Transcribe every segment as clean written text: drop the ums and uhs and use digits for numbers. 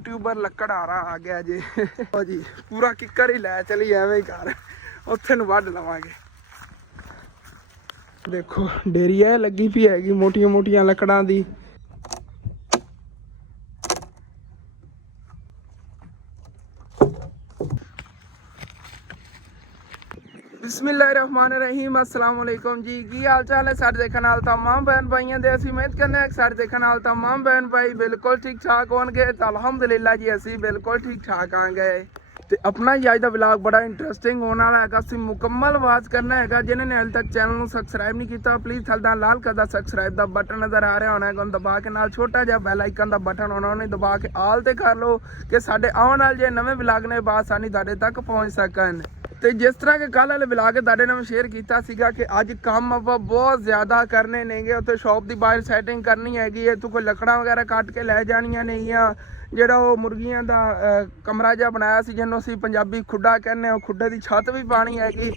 YouTuber लकड़हारा आ गया जी। ओ जी पूरा kicker ही लै चली एवें ही घर उत्थे नूं वढ लवांगे। देखो डेरी है लगी पई हैगी मोटियां मोटियां लकड़ां दी। बिस्मिल्लाहिर्रहमानिर्रहीम अस्सलाम वालेकुम जी की हाल चाल है सारे देखने वाले तमाम बहन भाइयों दे। असीं उम्मीद करने हैं कि सारे देखने वाले तमाम बहन भाई बिल्कुल ठीक ठाक होंगे। तो अल्हम्दुलिल्लाह जी असीं बिल्कुल ठीक ठाक आ गए। तो अपना ही अज का व्लॉग बड़ा इंटरस्टिंग होने वाला है। असीं मुकम्मल आवाज़ करना है। जिन्होंने हाले तक चैनल को सबसक्राइब नहीं किया प्लीज़ थल्ले लाल कलर का सबसक्राइब का बटन नज़र आ रहा होना है उन्हें दबा के नाल छोटा जिहा बैल आइकन का बटन होना उन्हें दबा के आल ते कर लो कि साडे आने वाले जो नवे व्लॉग ने बासानी तुहाडे तक पहुँच सकन। तो जिस तरह के कल वाले व्लॉग तुहाडे नाल शेयर किया सीगा कि अज काम आपां बहुत ज़्यादा करने नेगे। उत्थे शॉप की बाहर सैटिंग करनी हैगी है। तू कोई लकड़ा वगैरह कट के लै जानियां नेगियां। ਜਿਹੜਾ ਉਹ ਮੁਰਗੀਆਂ ਦਾ ਕਮਰਾ ਜਿਹਾ ਬਣਾਇਆ ਸੀ ਜਿਹਨੂੰ ਅਸੀਂ ਪੰਜਾਬੀ ਖੁੱਡਾ ਕਹਿੰਦੇ ਹਾਂ, ਉਹ ਖੁੱਡੇ ਦੀ ਛੱਤ ਵੀ ਪਾਣੀ ਹੈਗੀ।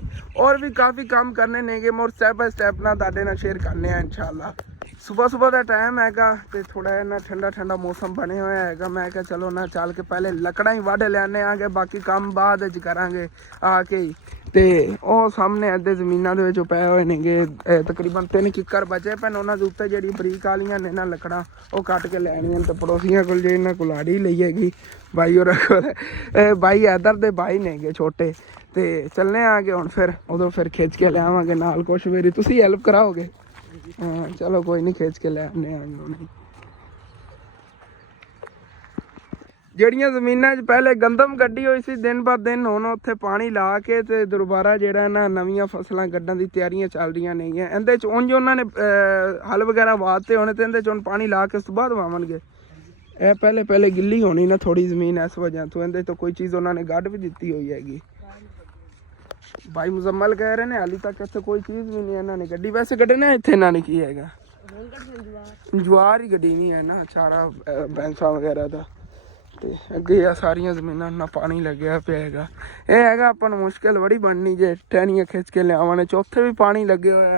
और भी काफ़ी काम करने नेगे मोर स्टैप बाय स्टैप ना तुहाडे नाल शेयर करने हैं इंशाअल्लाह। सुबह सुबह का टाइम हैगा तो थोड़ा ना ठंडा ठंडा मौसम बने हुआ हैगा। मैं क्या चलो ना चल के पहले लकड़ा ही वढ लैने आगे बाकी काम बाद च करांगे आके ही। तो वह सामने अद्धे जमीनों के पए हुए नेगे तकरीबन 3 किकर बचे पे उन्होंने के उत्ते जी बरीक वालियां ने ना लकड़ा वो कट के लैनियां। तो पड़ोसियों को जो इन्होंने को लाड़ी ली हैगी भाई और भाई इधर दे भाई नेगे छोटे। तो चलने आगे हुण फिर उदों फिर खिंच के लियावांगे नाल कुछ मेरी तुसीं हैल्प कराओगे। हाँ चलो कोई नहीं खिंच के लै आने आगे। ਜਿਹੜੀਆਂ ਜ਼ਮੀਨਾਂ 'ਚ ਪਹਿਲੇ ਗੰਦਮ ਕੱਢੀ ਹੋਈ ਸੀ ਦਿਨ ਬਰ ਦਿਨ ਹੁਣ ਉੱਥੇ ਪਾਣੀ ਲਾ ਕੇ ਤੇ ਦੁਬਾਰਾ ਜਿਹੜਾ ਨਾ ਨਵੀਆਂ ਫਸਲਾਂ ਕੱਢਣ ਦੀ ਤਿਆਰੀਆਂ ਚੱਲ ਰਹੀਆਂ ਨੇਗੀਆਂ। ਇਹਦੇ 'ਚ ਉਂਝ ਉਹਨਾਂ ਨੇ ਹਲ ਵਗੈਰਾ ਵਾਤੇ ਹੋਣੇ ਤੇ ਇਹਦੇ 'ਚ ਹੁਣ ਪਾਣੀ ਲਾ ਕੇ ਉਸ ਤੋਂ ਬਾਅਦ ਵਾਵਣਗੇ। ਇਹ ਪਹਿਲੇ ਗਿੱਲੀ ਹੋਣੀ ਨਾ ਥੋੜੀ ਜ਼ਮੀਨ ਇਸ ਵਜ੍ਹਾ ਤੋਂ ਇਹਦੇ ਤੋਂ ਕੋਈ ਚੀਜ਼ ਉਹਨਾਂ ਨੇ ਗੱਡ ਵੀ ਦਿੱਤੀ ਹੋਈ ਹੈਗੀ। भाई मुजम्मल कह रहे ने हाली तक इतने कोई चीज़ भी नहीं इन्होंने गड्डी वैसे कड्ढने इतने इन्होंने की हैगा जवार ही गड्डी नहीं है ना चारा भैंसा वगैरह का। तो अगे आ सारिया जमीन ना पानी लग्या पे हैगा। यह हैगा अपन मुश्किल बड़ी बननी जे टहनियाँ खिंच के लियावां ने। चौथे भी पानी लगे हुए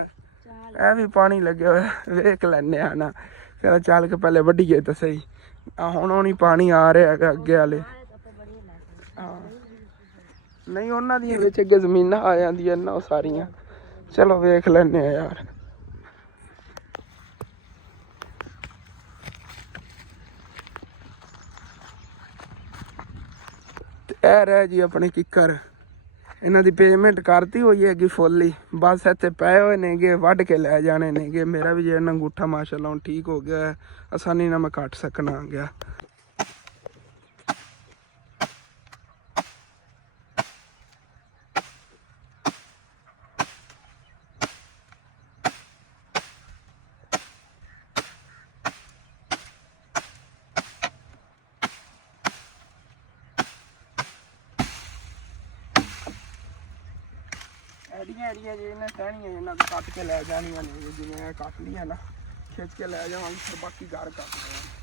है भी पानी लगे हुए वेख लैने ना फिर चल के पहले वड्डीए तो सही। हुण ही पानी आ रहा है अगे वाले हाँ नहीं उन्होंने दी विच अगे जमीन आ जांदियां ना सारियां। चलो वेख लैने यार। ए रह जी अपने किकर इन्हां दी पेमेंट करती हुई हैगी फुल ही बस इत्थे पए हुए नेगे वढ के लै जाने नेगे। मेरा भी जो अंगूठा माशाअल्लाह हुण ठीक हो गया है आसानी नाल मैं कट सकना आ गया। एड़ियां जो इन्हें टहनियां इन्होंने कट के लै जानियां ने जिवें कट लिया ना खिंच के लै जावांगे फिर बाकी घर कट देवांगे।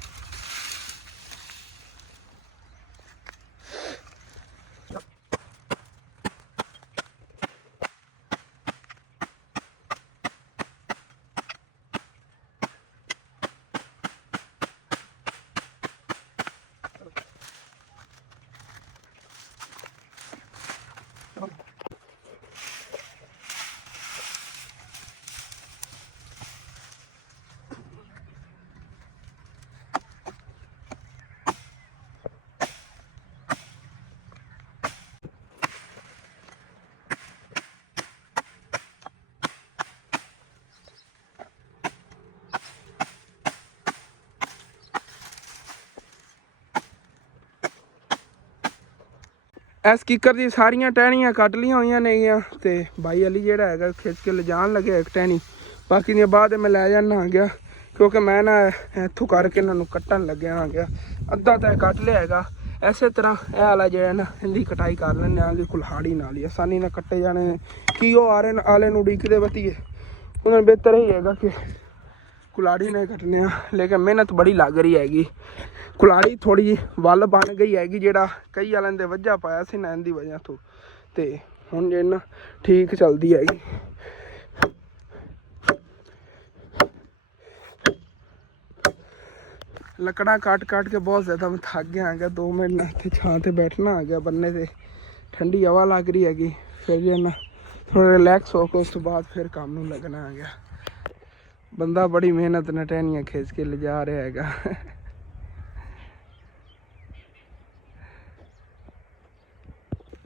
इस किकर दी सारियां टहनियां कट लिया हुई नेगियां। तो भाई अली जेड़ा है खिंच के ले जान लगे एक टहनी बाकी दी बाद मैं लै जाना आ गया क्योंकि मैं ना इत्थों करके इन्होंने कट्टन लग्या आ गया। अद्धा तो कट लिया है। इस तरह यह वाला जो ना इनकी कटाई कर लें आगे कुल्हाड़ी नाल ही आसानी ना कट्टे जाने कि वो आले उड़ीकते बतिए उन्होंने बेहतर ही है कि कुल्हाड़ी ने कटने। लेकिन मेहनत बड़ी लग रही हैगी। कुल्हाड़ी थोड़ी वल बन गई हैगी जेड़ा कई वाले दे वजह पाया सी ना इनकी वजह तो हुण जे ना ठीक चलती हैगी। ਲੱਕੜਾਂ ਕੱਟ ਕੇ ਬਹੁਤ ਜ਼ਿਆਦਾ ਮੈਂ ਥੱਕ ਗਿਆ ਹੈਗਾ। 2 ਮਿੰਟ ਨਾ ਇੱਥੇ ਛਾਂ 'ਤੇ ਬੈਠਣਾ ਆ ਗਿਆ ਬੰਨੇ 'ਤੇ, ਠੰਡੀ ਹਵਾ ਲੱਗ ਰਹੀ ਹੈਗੀ। ਫਿਰ ਜੇ ਨਾ ਥੋੜ੍ਹਾ ਰਿਲੈਕਸ ਹੋ ਕੇ ਉਸ ਤੋਂ ਬਾਅਦ ਫਿਰ ਕੰਮ ਨੂੰ ਲੱਗਣਾ ਆ ਗਿਆ। ਬੰਦਾ ਬੜੀ ਮਿਹਨਤ ਨਾਲ ਟਹਿਣੀਆਂ ਖਿੱਚ ਕੇ ਲਿਜਾ ਰਿਹਾ ਹੈਗਾ।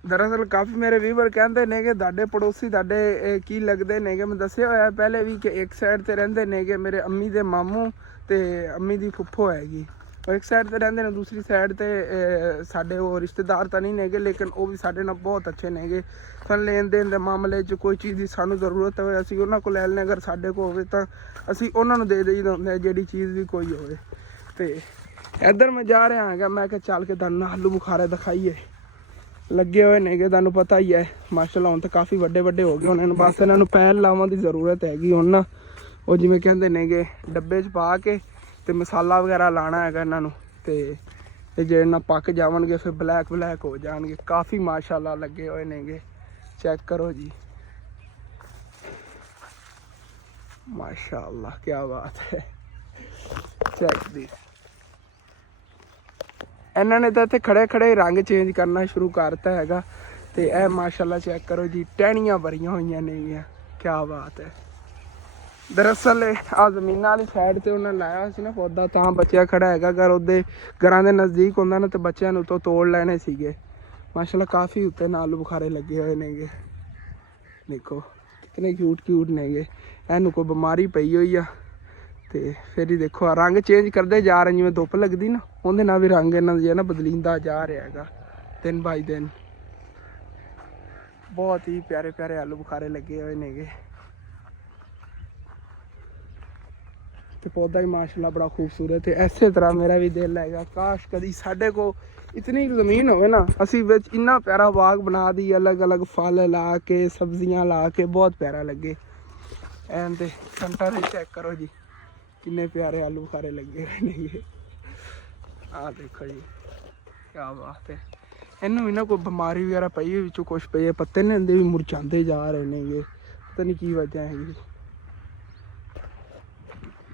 ਦਰਅਸਲ ਕਾਫੀ ਮੇਰੇ ਵੀਵਰ ਕਹਿੰਦੇ ਨੇ ਕਿ ਤੁਹਾਡੇ ਪੜੋਸੀ ਤੁਹਾਡੇ ਕੀ ਲੱਗਦੇ ਨੇਗੇ। ਮੈਂ ਦੱਸਿਆ ਹੋਇਆ ਪਹਿਲੇ ਵੀ ਕਿ ਇੱਕ ਸਾਈਡ 'ਤੇ ਰਹਿੰਦੇ ਨੇਗੇ ਮੇਰੇ ਅੰਮੀ ਦੇ ਮਾਮੂ ਅਤੇ ਅੰਮੀ ਦੀ ਫੁੱਫੋ ਹੈਗੀ। ਉਹ ਇੱਕ ਸਾਈਡ 'ਤੇ ਰਹਿੰਦੇ ਨੇ, ਦੂਸਰੀ ਸਾਈਡ 'ਤੇ ਸਾਡੇ ਉਹ ਰਿਸ਼ਤੇਦਾਰ ਤਾਂ ਨਹੀਂ ਨੇਗੇ, ਲੇਕਿਨ ਉਹ ਵੀ ਸਾਡੇ ਨਾਲ ਬਹੁਤ ਅੱਛੇ ਨੇਗੇ। ਸਾਨੂੰ ਲੈਣ ਦੇਣ ਦੇ ਮਾਮਲੇ 'ਚ ਕੋਈ ਚੀਜ਼ ਦੀ ਸਾਨੂੰ ਜ਼ਰੂਰਤ ਹੋਵੇ ਅਸੀਂ ਉਹਨਾਂ ਕੋਲ ਲੈ ਲੈਂਦੇ, ਅਗਰ ਸਾਡੇ ਕੋਲ ਹੋਵੇ ਤਾਂ ਅਸੀਂ ਉਹਨਾਂ ਨੂੰ ਦੇ ਦੇਈਦਾ ਹੁੰਦਾ ਜਿਹੜੀ ਚੀਜ਼ ਵੀ ਕੋਈ ਹੋਵੇ। ਅਤੇ ਇੱਧਰ ਮੈਂ ਜਾ ਰਿਹਾ ਹੈਗਾ, ਮੈਂ ਕਿਹਾ ਚੱਲ ਕੇ ਤੁਹਾਨੂੰ ਆਲੂ ਬੁਖਾਰੇ ਦਿਖਾਈਏ। ਲੱਗੇ ਹੋਏ ਨੇਗੇ, ਤੁਹਾਨੂੰ ਪਤਾ ਹੀ ਹੈ ਮਾਸ਼ਾਅੱਲਾ ਹੁਣ ਤਾਂ ਕਾਫੀ ਵੱਡੇ ਹੋ ਗਏ ਉਹਨਾਂ ਨੂੰ, ਬਸ ਇਹਨਾਂ ਨੂੰ ਪੈਨ ਲਾਉਣ ਦੀ ਜ਼ਰੂਰਤ ਹੈਗੀ। ਹੁਣ ਨਾ ਉਹ ਜਿਵੇਂ ਕਹਿੰਦੇ ਨੇਗੇ ਡੱਬੇ 'ਚ ਪਾ ਕੇ ਅਤੇ ਮਸਾਲਾ ਵਗੈਰਾ ਲਾਉਣਾ ਹੈਗਾ ਇਹਨਾਂ ਨੂੰ, ਅਤੇ ਜੇ ਨਾ ਪੱਕ ਜਾਵਣਗੇ ਫਿਰ ਬਲੈਕ ਹੋ ਜਾਣਗੇ। ਕਾਫੀ ਮਾਸ਼ਾਅੱਲਾ ਲੱਗੇ ਹੋਏ ਨੇਗੇ, ਚੈੱਕ ਕਰੋ ਜੀ, ਮਾਸ਼ਾਅੱਲਾ ਕਿਆ ਬਾਤ ਹੈ। ਚੈੱਕ ਦੀ ਇਹਨਾਂ ਨੇ ਤਾਂ ਇੱਥੇ ਖੜੇ ਰੰਗ ਚੇਂਜ ਕਰਨਾ ਸ਼ੁਰੂ ਕਰਤਾ ਹੈਗਾ। ਅਤੇ ਇਹ ਮਾਸ਼ਾਅੱਲਾ ਚੈੱਕ ਕਰੋ ਜੀ, ਟਹਿਣੀਆਂ ਭਰੀਆਂ ਹੋਈਆਂ ਨੇਗੀਆਂ, ਕਿਆ ਬਾਤ ਹੈ। ਦਰਅਸਲ ਆਹ ਜ਼ਮੀਨਾਂ ਵਾਲੀ ਸਾਈਡ 'ਤੇ ਉਹਨਾਂ ਲਾਇਆ ਹੋਇਆ ਸੀ ਨਾ ਪੌਦਾ, ਤਾਂ ਬਚਿਆ ਖੜਾ ਹੈਗਾ। ਅਗਰ ਉਹਦੇ ਘਰਾਂ ਦੇ ਨਜ਼ਦੀਕ ਹੁੰਦਾ ਨਾ ਤਾਂ ਬੱਚਿਆਂ ਨੂੰ ਉੱਤੋਂ ਤੋੜ ਲੈਣੇ ਸੀਗੇ। ਮਾਸ਼ਾਅੱਲਾ ਕਾਫੀ ਉੱਤੇ ਨਾ ਆਲੂ ਬੁਖਾਰੇ ਲੱਗੇ ਹੋਏ ਨੇਗੇ, ਦੇਖੋ ਕਿਤਨੇ ਕਿਊਟ ਨੇਗੇ। ਇਹਨੂੰ ਕੋਈ ਬਿਮਾਰੀ ਪਈ ਹੋਈ ਆ ਅਤੇ ਫਿਰ ਹੀ ਦੇਖੋ ਰੰਗ ਚੇਂਜ ਕਰਦੇ ਜਾ ਰਹੇ, ਜਿਵੇਂ ਧੁੱਪ ਲੱਗਦੀ ਨਾ ਉਹਦੇ ਨਾਲ ਵੀ ਰੰਗ ਇਹਨਾਂ ਦਾ ਨਾ ਬਦਲੀਂਦਾ ਜਾ ਰਿਹਾ ਹੈਗਾ ਦਿਨ ਬਾਈ ਦਿਨ। ਬਹੁਤ ਹੀ ਪਿਆਰੇ ਆਲੂ ਬੁਖਾਰੇ ਲੱਗੇ ਹੋਏ ਨੇਗੇ, ਅਤੇ ਪੌਦਾ ਹੀ ਮਾਸ਼ਾਅੱਲਾ ਬੜਾ ਖੂਬਸੂਰਤ ਹੈ। ਇਸੇ ਤਰ੍ਹਾਂ ਮੇਰਾ ਵੀ ਦਿਲ ਹੈਗਾ ਕਾਸ਼ ਕਦੀ ਸਾਡੇ ਕੋਲ ਇਤਨੀ ਜ਼ਮੀਨ ਹੋਵੇ ਨਾ, ਅਸੀਂ ਵਿੱਚ ਇੰਨਾ ਪਿਆਰਾ ਬਾਗ ਬਣਾ ਦਈਏ, ਅਲੱਗ ਫਲ ਲਾ ਕੇ ਸਬਜ਼ੀਆਂ ਲਾ ਕੇ, ਬਹੁਤ ਪਿਆਰਾ ਲੱਗੇ। ਐਨ ਤੇ ਸੰਟਰ ਚੈੱਕ ਕਰੋ ਜੀ, ਕਿੰਨੇ ਪਿਆਰੇ ਆਲੂ ਬੁਖਾਰੇ ਲੱਗੇ ਹੋਏ ਨੇਗੇ। ਆਹ ਦੇਖੋ ਜੀ ਕਿਆ ਬਾਤ ਹੈ। ਇਹਨੂੰ ਵੀ ਨਾ ਕੋਈ ਬਿਮਾਰੀ ਵਗੈਰਾ ਪਈ ਹੋਈ, ਵਿੱਚੋਂ ਕੁਛ ਪਈ ਹੈ, ਪੱਤੇ ਨੇ ਇਹਦੇ ਵੀ ਮੁਰਝਾਉਂਦੇ ਜਾ ਰਹੇ ਨੇਗੇ, ਪਤਾ ਨਹੀਂ ਕੀ ਵਜ੍ਹਾ ਹੈਗੀ।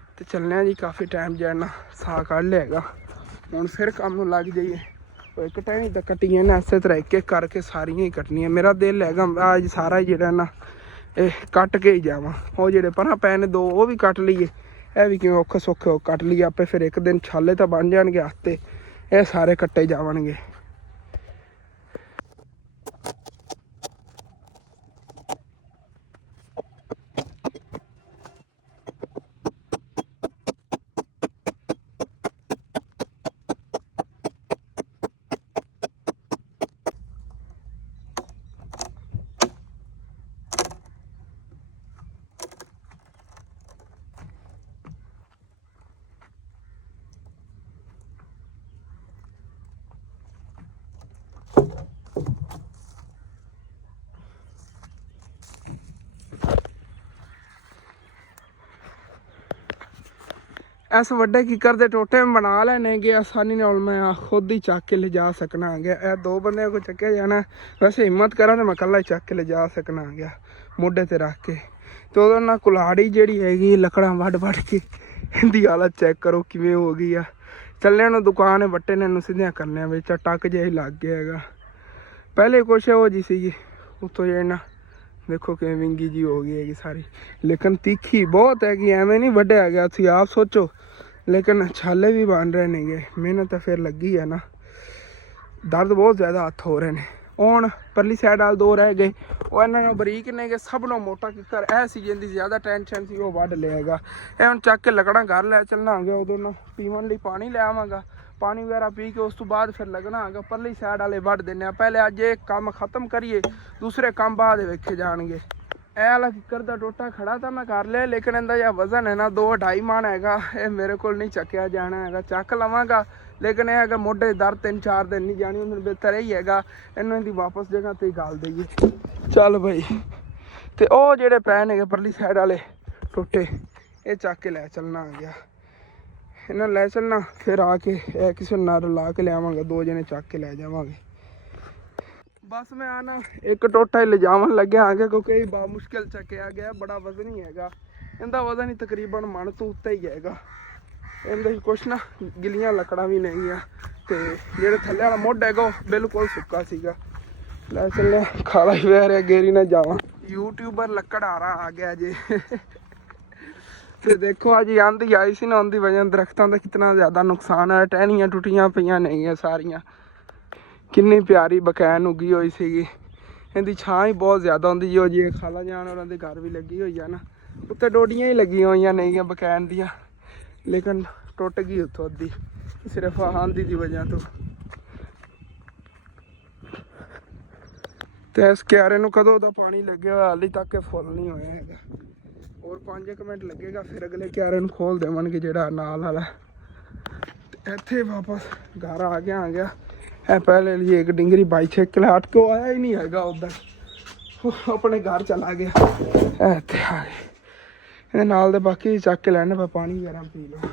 ਅਤੇ ਚੱਲਣਾ ਜੀ, ਕਾਫੀ ਟਾਈਮ ਜਾਣਾ ਸਾਹ ਕੱਢ ਲਿਆ ਹੈਗਾ, ਹੁਣ ਫਿਰ ਕੰਮ ਨੂੰ ਲੱਗ ਜਾਈਏ। ਉਹ ਇੱਕ ਟਾਈਮ ਤਾਂ ਕੱਟੀਆਂ ਨਾ, ਇਸੇ ਤਰ੍ਹਾਂ ਇੱਕ ਕਰਕੇ ਸਾਰੀਆਂ ਹੀ ਕੱਟਣੀਆਂ। ਮੇਰਾ ਦਿਲ ਹੈਗਾ ਅੱਜ ਸਾਰਾ ਜਿਹੜਾ ਨਾ ਇਹ ਕੱਟ ਕੇ ਹੀ ਜਾਵਾਂ। ਉਹ ਜਿਹੜੇ ਪਰਾਂ ਪੈ ਨੇ 2 ਉਹ ਵੀ ਕੱਟ ਲਈਏ, ਇਹ ਵੀ ਕਿਵੇਂ ਔਖੇ ਸੌਖੇ ਕੱਟ ਲਈਏ ਆਪੇ, ਫਿਰ ਇੱਕ ਦਿਨ ਛਾਲੇ ਤਾਂ ਬਣ ਜਾਣਗੇ ਹੱਥ 'ਤੇ, ਇਹ ਸਾਰੇ ਕੱਟੇ ਜਾਵਣਗੇ। ਇਸ ਵੱਡੇ ਕਿੱਕਰ ਦੇ ਟੋਟੇ ਬਣਾ ਲੈਣੇ ਗੇ ਆਸਾਨੀ ਨਾਲ, ਮੈਂ ਖੁਦ ਹੀ ਚੱਕ ਕੇ ਲਿਜਾ ਸਕਣਾ ਆ ਗਿਆ। ਇਹ 2 ਬੰਦਿਆਂ ਕੋਲ ਚੱਕਿਆ ਜਾਣਾ, ਵੈਸੇ ਹਿੰਮਤ ਕਰਾਂ ਤਾਂ ਮੈਂ ਇਕੱਲਾ ਹੀ ਚੱਕ ਕੇ ਲਿਜਾ ਸਕਣਾ ਆ ਗਿਆ ਮੋਢੇ 'ਤੇ ਰੱਖ ਕੇ। ਅਤੇ ਉਹਦੇ ਨਾਲ ਕੁਲਹਾੜੀ ਜਿਹੜੀ ਹੈਗੀ ਲੱਕੜਾਂ ਵੱਢ ਕੇ, ਇਹਦੀ ਹਾਲਤ ਚੈੱਕ ਕਰੋ ਕਿਵੇਂ ਹੋ ਗਈ ਆ। ਚੱਲਿਆਂ ਨੂੰ ਦੁਕਾਨ ਵੱਟੇ ਨੇ ਇਹਨੂੰ ਸਿੱਧਿਆਂ ਕਰਨਿਆਂ ਵਿੱਚ ਟੱਕ ਜਿਹਾ ਹੀ ਲੱਗ ਗਿਆ ਹੈਗਾ। ਪਹਿਲੇ ਕੁਛ ਉਹ ਜੀ ਸੀਗੀ, ਉੱਤੋਂ ਜਿਹੜਾ ਦੇਖੋ ਕਿਵੇਂ ਵਿੰਗੀ ਜੀ ਹੋ ਗਈ ਹੈਗੀ ਸਾਰੀ, ਲੇਕਿਨ ਤਿੱਖੀ ਬਹੁਤ ਹੈਗੀ, ਐਵੇਂ ਨਹੀਂ ਵੱਢਿਆ ਗਿਆ। ਤੁਸੀਂ ਆਪ ਸੋਚੋ, ਲੇਕਿਨ ਛਾਲੇ ਵੀ ਬਣ ਰਹੇ ਨੇਗੇ, ਮਿਹਨਤ ਤਾਂ ਫਿਰ ਲੱਗੀ ਹੈ ਨਾ। ਦਰਦ ਬਹੁਤ ਜ਼ਿਆਦਾ ਹੱਥ ਹੋ ਰਹੇ ਨੇ। ਹੁਣ ਪਰਲੀ ਸਾਈਡ ਵਾਲ 2 ਰਹਿ ਗਏ, ਉਹ ਇਹਨਾਂ ਨੂੰ ਬਰੀਕ ਨੇਗੇ, ਸਭ ਨੂੰ ਮੋਟਾ ਕਿੱਕਰ ਇਹ ਸੀ ਜਿੰਦੀ ਜ਼ਿਆਦਾ ਟੈਨਸ਼ਨ ਸੀ, ਉਹ ਵੱਢ ਲਿਆ ਹੈਗਾ। ਇਹ ਹੁਣ ਚੱਕ ਕੇ ਲੱਕੜਾਂ ਘਰ ਲੈ ਚੱਲਣਾ ਆ ਗਿਆ। ਉਦੋਂ ਨਾ ਪੀਵਣ ਲਈ ਪਾਣੀ ਲੈ ਆਵਾਂਗਾ, ਪਾਣੀ ਵਗੈਰਾ ਪੀ ਕੇ ਉਸ ਤੋਂ ਬਾਅਦ ਫਿਰ ਲੱਗਣਾ ਹੈਗਾ। ਪਰਲੀ ਸਾਈਡ ਵਾਲੇ ਵੱਢ ਦਿੰਦੇ ਹਾਂ, ਪਹਿਲੇ ਅੱਜ ਇਹ ਕੰਮ ਖ਼ਤਮ ਕਰੀਏ, ਦੂਸਰੇ ਕੰਮ ਬਾਅਦ ਵੇਖੇ ਜਾਣਗੇ। ਇਹ ਵਾਲਾ ਕਿੱਕਰ ਦਾ ਟੋਟਾ ਖੜਾ ਤਾਂ ਮੈਂ ਕਰ ਲਿਆ, ਲੇਕਿਨ ਇਹਦਾ ਜਿਹੜਾ ਵਜ਼ਨ ਹੈ ਨਾ 2-2.5 ਮਣ ਹੈਗਾ, ਇਹ ਮੇਰੇ ਕੋਲ ਨਹੀਂ ਚੱਕਿਆ ਜਾਣਾ ਹੈਗਾ। ਚੱਕ ਲਵਾਂਗਾ, ਲੇਕਿਨ ਇਹ ਹੈਗਾ ਮੋਢੇ ਦਰਦ 3-4 ਦਿਨ ਨਹੀਂ ਜਾਣੀ, ਉਹਨੂੰ ਬਿਹਤਰ ਇਹੀ ਹੈਗਾ ਇਹਨੂੰ ਇਹਦੀ ਵਾਪਸ ਜਗ੍ਹਾ 'ਤੇ ਹੀ ਗਾਲ ਦੇਈਏ। ਚੱਲ ਬਈ, ਅਤੇ ਉਹ ਜਿਹੜੇ ਪੈਨ ਹੈਗੇ ਪਰਲੀ ਸਾਈਡ ਵਾਲੇ ਟੋਟੇ, ਇਹ ਚੱਕ ਕੇ ਲੈ ਚੱਲਣਾ ਆ ਗਿਆ। ਇਹਨਾਂ ਲੈ ਚੱਲਣਾ, ਫਿਰ ਆ ਕੇ ਇਹ ਕਿਸੇ ਨਾਲ ਲਾ ਕੇ ਲਿਆਵਾਂਗੇ, 2 ਜਣੇ ਚੱਕ ਕੇ ਲੈ ਜਾਵਾਂਗੇ। ਬਸ ਮੈਂ ਨਾ ਇੱਕ ਟੋਟਾ ਹੀ ਲਿਜਾਵਣ ਲੱਗਿਆ ਆ ਗਿਆ, ਕਿਉਂਕਿ ਇਹ ਬਾ ਮੁਸ਼ਕਿਲ ਚੱਕਿਆ ਗਿਆ, ਬੜਾ ਵਜ਼ਨ ਹੀ ਹੈਗਾ। ਇਹਦਾ ਵਜ਼ਨ ਹੀ ਤਕਰੀਬਨ ਮਣ ਤੋਂ ਉੱਤੇ ਹੀ ਹੈਗਾ। ਇਹਦੇ ਕੁਛ ਨਾ ਗਿੱਲੀਆਂ ਲੱਕੜਾਂ ਵੀ ਨਹੀਂ ਆ ਤੇ ਜਿਹੜੇ ਥੱਲੇ ਵਾਲਾ ਮੁੱਢ ਹੈਗਾ ਉਹ ਬਿਲਕੁਲ ਸੁੱਕਾ ਸੀਗਾ। ਲੈ ਚੱਲੇ ਖਾਲਾ ਹੀ ਵਹਿ ਰਿਹਾ ਗੇਰੀ ਨਾ ਜਾਵਾਂ। ਯੂਟਿਊਬਰ ਲੱਕੜਹਾਰਾ ਆ ਗਿਆ ਜੀ। ਤੇ ਦੇਖੋ ਅੱਜ ਆਂधी ਆਈ ਸੀ ਨਾ, ਆਂधी ਵਜ੍ਹਾ ਦਰਖਤਾਂ ਦਾ ਕਿਤਨਾ ਜ਼ਿਆਦਾ ਨੁਕਸਾਨ ਹੈ। ਟਹਿਣੀਆਂ ਟੁੱਟੀਆਂ ਪਈਆਂ ਨੇਗੀਆਂ ਸਾਰੀਆਂ। ਕਿੰਨੀ ਪਿਆਰੀ ਬਕੈਨ ਉੱਗੀ ਹੋਈ ਸੀਗੀ। ਇਹਦੀ ਛਾਂ ਹੀ ਬਹੁਤ ਜ਼ਿਆਦਾ ਹੁੰਦੀ ਜੋ ਜੀ ਖਾਲਾ ਜਾਨ ਉਹਨਾਂ ਦੇ ਘਰ ਵੀ ਲੱਗੀ ਹੋਈ ਆ ਨਾ, ਉੱਤੇ ਡੋਡੀਆਂ ਹੀ ਲੱਗੀਆਂ ਹੋਈਆਂ ਨੇਗੀਆਂ ਬਕੈਨ ਦੀਆਂ, ਲੇਕਿਨ ਟੁੱਟ ਗਈ ਉੱਥੋਂ ਅੱਧੀ ਸਿਰਫ ਆਂधी ਦੀ ਵਜ੍ਹਾ ਤੋਂ। ਤੇ ਇਸ ਕਿਆਰੇ ਨੂੰ ਕਦੋਂ ਦਾ ਪਾਣੀ ਲੱਗਿਆ ਹੋਇਆ, ਹਾਲੇ ਤੱਕ ਫੁੱਲ ਨਹੀਂ ਹੋਇਆ ਹੈਗਾ। ਹੋਰ 5 ਮਿੰਟ ਲੱਗੇਗਾ ਫਿਰ ਅਗਲੇ ਕਿਆਰੇ ਨੂੰ ਖੋਲ ਦੇਵਾਂਗੇ ਜਿਹੜਾ ਨਾਲ ਵਾਲਾ। ਇੱਥੇ ਵਾਪਸ ਘਰ ਆ ਗਿਆ ਇਹ ਪਹਿਲੇ ਲਈ ਇੱਕ ਡਿੰਗਰੀ ਬਾਈਸਾਈਕਲ ਹਟ ਕੇ ਆਇਆ ਹੀ ਨਹੀਂ ਹੈਗਾ ਉੱਧਰ, ਆਪਣੇ ਘਰ ਚਲਾ ਗਿਆ। ਇੱਥੇ ਆ ਗਏ ਇਹਦੇ ਨਾਲ ਦੇ ਬਾਕੀ ਚੱਕ ਕੇ ਲੈਣੇ ਪਾ, ਪਾਣੀ ਵਗੈਰਾ ਪੀ ਲਓ।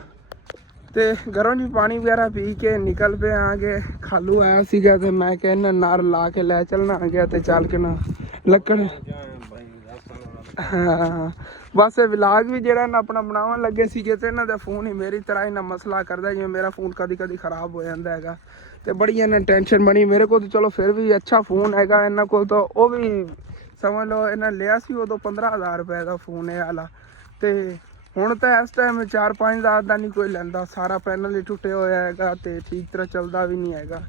ਤੇ ਘਰੋਂ ਜੀ ਪਾਣੀ ਵਗੈਰਾ ਪੀ ਕੇ ਨਿਕਲ ਪਏ ਆਗੇ। ਖਾਲੂ ਆਇਆ ਸੀਗਾ ਤੇ ਮੈਂ ਕਹਿੰਦਾ ਨਾਰ ਲਾ ਕੇ ਲੈ ਚੱਲਣਾ ਆ ਗਿਆ ਤੇ ਚੱਲ ਕੇ ਨਾ ਲੱਕੜ। ਹਾਂ ਬਸ ਇਹ ਵਲਾਗ ਵੀ ਜਿਹੜਾ ਨਾ ਆਪਣਾ ਬਣਾਉਣ ਲੱਗੇ ਸੀਗੇ ਤੇ ਇਹਨਾਂ ਦਾ ਫੋਨ ਹੀ ਮੇਰੀ ਤਰ੍ਹਾਂ ਹੀ ਨਾ ਮਸਲਾ ਕਰਦਾ, ਜਿਵੇਂ ਮੇਰਾ ਫੋਨ ਕਦੀ ਕਦੀ ਖਰਾਬ ਹੋ ਜਾਂਦਾ ਹੈਗਾ ਤੇ ਬੜੀ ਇਹਨਾਂ ਟੈਨਸ਼ਨ ਬਣੀ। ਮੇਰੇ ਕੋਲ ਤਾਂ ਚਲੋ ਫਿਰ ਵੀ ਅੱਛਾ ਫੋਨ ਹੈਗਾ, ਇਹਨਾਂ ਕੋਲ ਤਾਂ ਉਹ ਵੀ ਸਮਝ ਲਓ ਇਹਨਾਂ ਲਿਆ ਸੀ ਉਦੋਂ 15,000 ਰੁਪਏ ਦਾ ਫੋਨ ਇਹ ਵਾਲਾ, ਤੇ ਹੁਣ ਤਾਂ ਇਸ ਟਾਈਮ 4-5 ਹਜ਼ਾਰ ਦਾ ਨਹੀਂ ਕੋਈ ਲੈਂਦਾ। ਸਾਰਾ ਪੈਨਲ ਹੀ ਟੁੱਟਿਆ ਹੋਇਆ ਹੈਗਾ ਤੇ ਠੀਕ ਤਰ੍ਹਾਂ ਚੱਲਦਾ ਵੀ ਨਹੀਂ ਹੈਗਾ।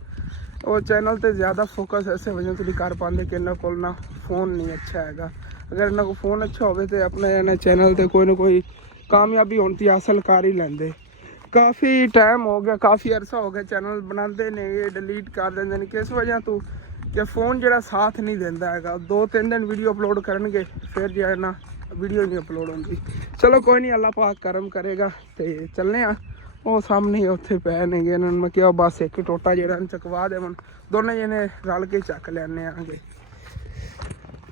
ਉਹ ਚੈਨਲ ਤੇ ਜ਼ਿਆਦਾ ਫੋਕਸ ਐਸੇ ਵਜ੍ਹਾ ਤੋਂ ਨਹੀਂ ਕਰ ਪਾਉਂਦੇ ਕਿ ਇਹਨਾਂ ਕੋਲ ਨਾ ਫੋਨ ਨਹੀਂ ਅੱਛਾ ਹੈਗਾ। ਅਗਰ ਇਹਨਾਂ ਕੋਲ ਫੋਨ ਅੱਛਾ ਹੋਵੇ ਤੇ ਆਪਣੇ ਇਹਨਾਂ ਚੈਨਲ ਤੇ ਕੋਈ ਨਾ ਕੋਈ ਕਾਮਯਾਬੀ ਹੁਣ ਤੀ ਹਾਸਲ ਕਰ ਹੀ ਲੈਂਦੇ। ਕਾਫੀ ਟਾਈਮ ਹੋ ਗਿਆ, ਕਾਫੀ ਅਰਸਾ ਹੋ ਗਿਆ ਚੈਨਲ ਬਣਾਉਂਦੇ ਨੇ, ਇਹ ਡਿਲੀਟ ਕਰ ਦਿੰਦੇ ਨੇ ਕਿਸ ਵਜ੍ਹਾ ਤੋਂ ਕਿ ਫੋਨ ਜਿਹੜਾ ਸਾਥ ਨਹੀਂ ਦਿੰਦਾ ਹੈਗਾ। 2-3 ਦਿਨ ਵੀਡੀਓ ਅਪਲੋਡ ਕਰਨਗੇ ਫਿਰ ਜਿਹੜਾ ਨਾ ਵੀਡੀਓ ਨਹੀਂ ਅਪਲੋਡ ਹੁੰਦੀ। ਚਲੋ ਕੋਈ ਨਹੀਂ, ਅੱਲਾ ਪਾਕ ਕਰਮ ਕਰੇਗਾ ਤੇ ਚੱਲਨੇ ਆ। ਉਹ ਸਾਹਮਣੇ ਉੱਥੇ ਪਏ ਨੇਗੇ, ਇਹਨਾਂ ਨੂੰ ਮੈਂ ਕਿਹਾ ਬਸ ਇੱਕ ਟੋਟਾ ਜਿਹੜਾ ਚਕਵਾ ਦੇਵਣ, ਦੋਨੇ ਜਣੇ ਰਲ ਕੇ ਚੱਕ ਲੈਣੇ ਆਂਗੇ।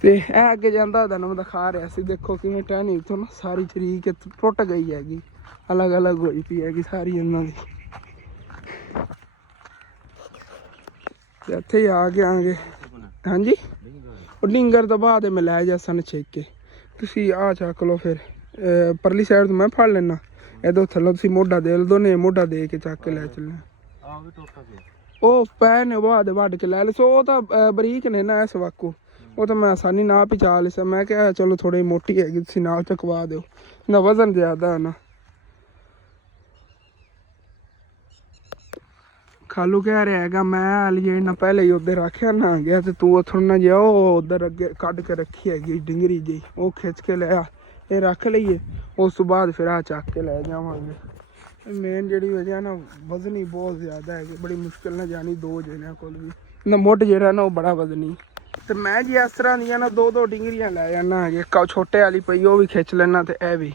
ਤੇ ਇਹ ਅੱਗੇ ਜਾਂਦਾ ਤੁਹਾਨੂੰ ਦਿਖਾ ਰਿਹਾ ਸੀ, ਦੇਖੋ ਕਿਵੇਂ ਟਹਿਣੀ ਇੱਥੋਂ ਨਾ ਸਾਰੀ ਚਰੀਕ ਟੁੱਟ ਗਈ ਹੈਗੀ, ਅਲੱਗ ਅਲੱਗ ਹੋਈ ਪਈ ਹੈਗੀ ਸਾਰੀ ਇਹਨਾਂ ਦੀ। ਤੇ ਇੱਥੇ ਹੀ ਆ ਗਏ ਆਂਗੇ। ਹਾਂਜੀ ਉਹ ਡਿੰਗਰ ਤੋਂ ਬਾਅਦ ਮੈਂ ਲੈ ਜਾ ਸਨ ਛੇਕ ਕੇ, ਤੁਸੀਂ ਆ ਚੱਕ ਲਓ ਫਿਰ ਪਰਲੀ ਸਾਈਡ ਤੋਂ ਮੈਂ ਫੜ ਲੈਣਾ, ਇਹਦੋਂ ਥੱਲੋਂ ਤੁਸੀਂ ਮੋਢਾ ਦੇ ਲਓ, ਦੋਨੇ ਮੋਢਾ ਦੇ ਕੇ ਚੱਕ ਕੇ ਲੈ ਚੱਲਣਾ। ਉਹ ਪੈ ਨੇ ਬਾਅਦ ਵੱਢ ਕੇ ਲੈ ਲਓ ਸੋ, ਉਹ ਤਾਂ ਬਰੀਕ ਨੇ ਨਾ ਇਸ ਵਾਕੂ, ਉਹ ਤਾਂ ਮੈਂ ਆਸਾਨੀ ਨਾਲ ਪਹੁੰਚਾ ਲਿਆ। ਮੈਂ ਕਿਹਾ ਚਲੋ ਥੋੜ੍ਹੀ ਮੋਟੀ ਹੈਗੀ ਤੁਸੀਂ ਨਾਲ ਚੁਕਵਾ ਦਿਓ, ਨਾ ਵਜ਼ਨ ਜ਼ਿਆਦਾ ਨਾ। ਖਾਲੂ ਕਹਿ ਰਿਹਾ ਹੈਗਾ ਮੈਂ ਅਲੀਏ ਨਾ ਪਹਿਲੇ ਹੀ ਉੱਧਰ ਰੱਖਿਆ ਨਾ ਗਿਆ ਤੇ ਤੂੰ ਉੱਥੋਂ ਨਾ ਜਿਹਾ ਉਹ ਉੱਧਰ ਅੱਗੇ ਕੱਢ ਕੇ ਰੱਖੀ ਹੈਗੀ ਡਿੰਗਰੀ ਜਿਹੀ, ਉਹ ਖਿੱਚ ਕੇ ਲਿਆ ਇਹ ਰੱਖ ਲਈਏ, ਉਸ ਤੋਂ ਬਾਅਦ ਫਿਰ ਆ ਚੱਕ ਕੇ ਲੈ ਜਾਵਾਂਗੇ। ਮੇਨ ਜਿਹੜੀ ਵਜ੍ਹਾ ਨਾ ਵਜ਼ਨੀ ਬਹੁਤ ਜ਼ਿਆਦਾ ਹੈਗੀ, ਬੜੀ ਮੁਸ਼ਕਿਲ ਨਾਲ ਜਾਣੀ 2 ਜਣਿਆਂ ਕੋਲ ਵੀ ਨਾ ਮੁੱਢ ਜਿਹੜਾ ਨਾ ਉਹ ਬੜਾ ਵਜ਼ਨੀ। ਤੇ ਮੈਂ ਜੀ ਇਸ ਤਰ੍ਹਾਂ ਦੀਆਂ ਨਾ 2-2 ਡਿੰਗਰੀਆਂ ਲੈ ਜਾਣਾ ਹੈਗੇ, ਛੋਟੇ ਵਾਲੀ ਪਈ ਉਹ ਵੀ ਖਿੱਚ ਲੈਣਾ ਤੇ ਇਹ ਵੀ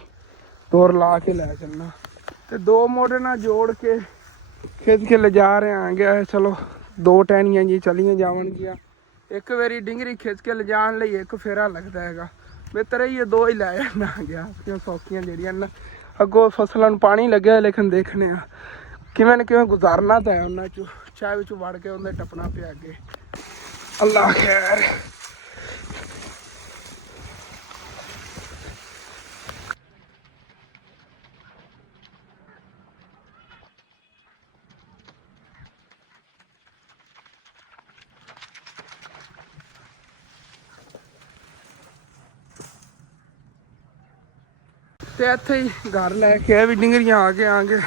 ਤੋਰ ਲਾ ਕੇ ਲੈ ਚੱਲਣਾ ਤੇ 2 ਮੋਢੇ ਨਾਲ ਜੋੜ ਕੇ ਖਿੱਚ ਕੇ ਲਿਜਾ ਰਹੇ ਆਂਗੇ। ਚਲੋ 2 ਟਹਿਣੀਆਂ ਜੀ ਚਲੀਆਂ ਜਾਵਣਗੀਆਂ। ਇੱਕ ਵਾਰੀ ਡਿੰਗਰੀ ਖਿੱਚ ਕੇ ਲਿਜਾਣ ਲਈ ਇੱਕ ਫੇਰਾ ਲੱਗਦਾ ਹੈਗਾ, ਬਿਹਤਰ ਹੀ 2 ਹੀ ਲੈ ਜਾਣਾ ਗਿਆ ਕਿਉਂ ਸੌਖੀਆਂ ਜਿਹੜੀਆਂ ਨਾ। ਅੱਗੋਂ ਫਸਲਾਂ ਨੂੰ ਪਾਣੀ ਲੱਗਿਆ, ਲੇਕਿਨ ਦੇਖਣੇ ਆ ਕਿਵੇਂ ਨਾ ਕਿਵੇਂ ਗੁਜ਼ਾਰਨਾ ਤਾਂ ਹੈ ਉਹਨਾਂ 'ਚੋਂ, ਚਾਹ ਵਿੱਚ ਵੜ ਕੇ ਉਹਦੇ ਟੱਪਣਾ ਪਿਆ ਅੱਗੇ। ਅੱਲਾ ਖੈਰ। ਤੇ ਇੱਥੇ ਹੀ ਘਰ ਲੈ ਕੇ ਇਹ ਵੀ ਡਿੰਗਰੀਆਂ ਆ ਕੇ ਆਂਗੇ।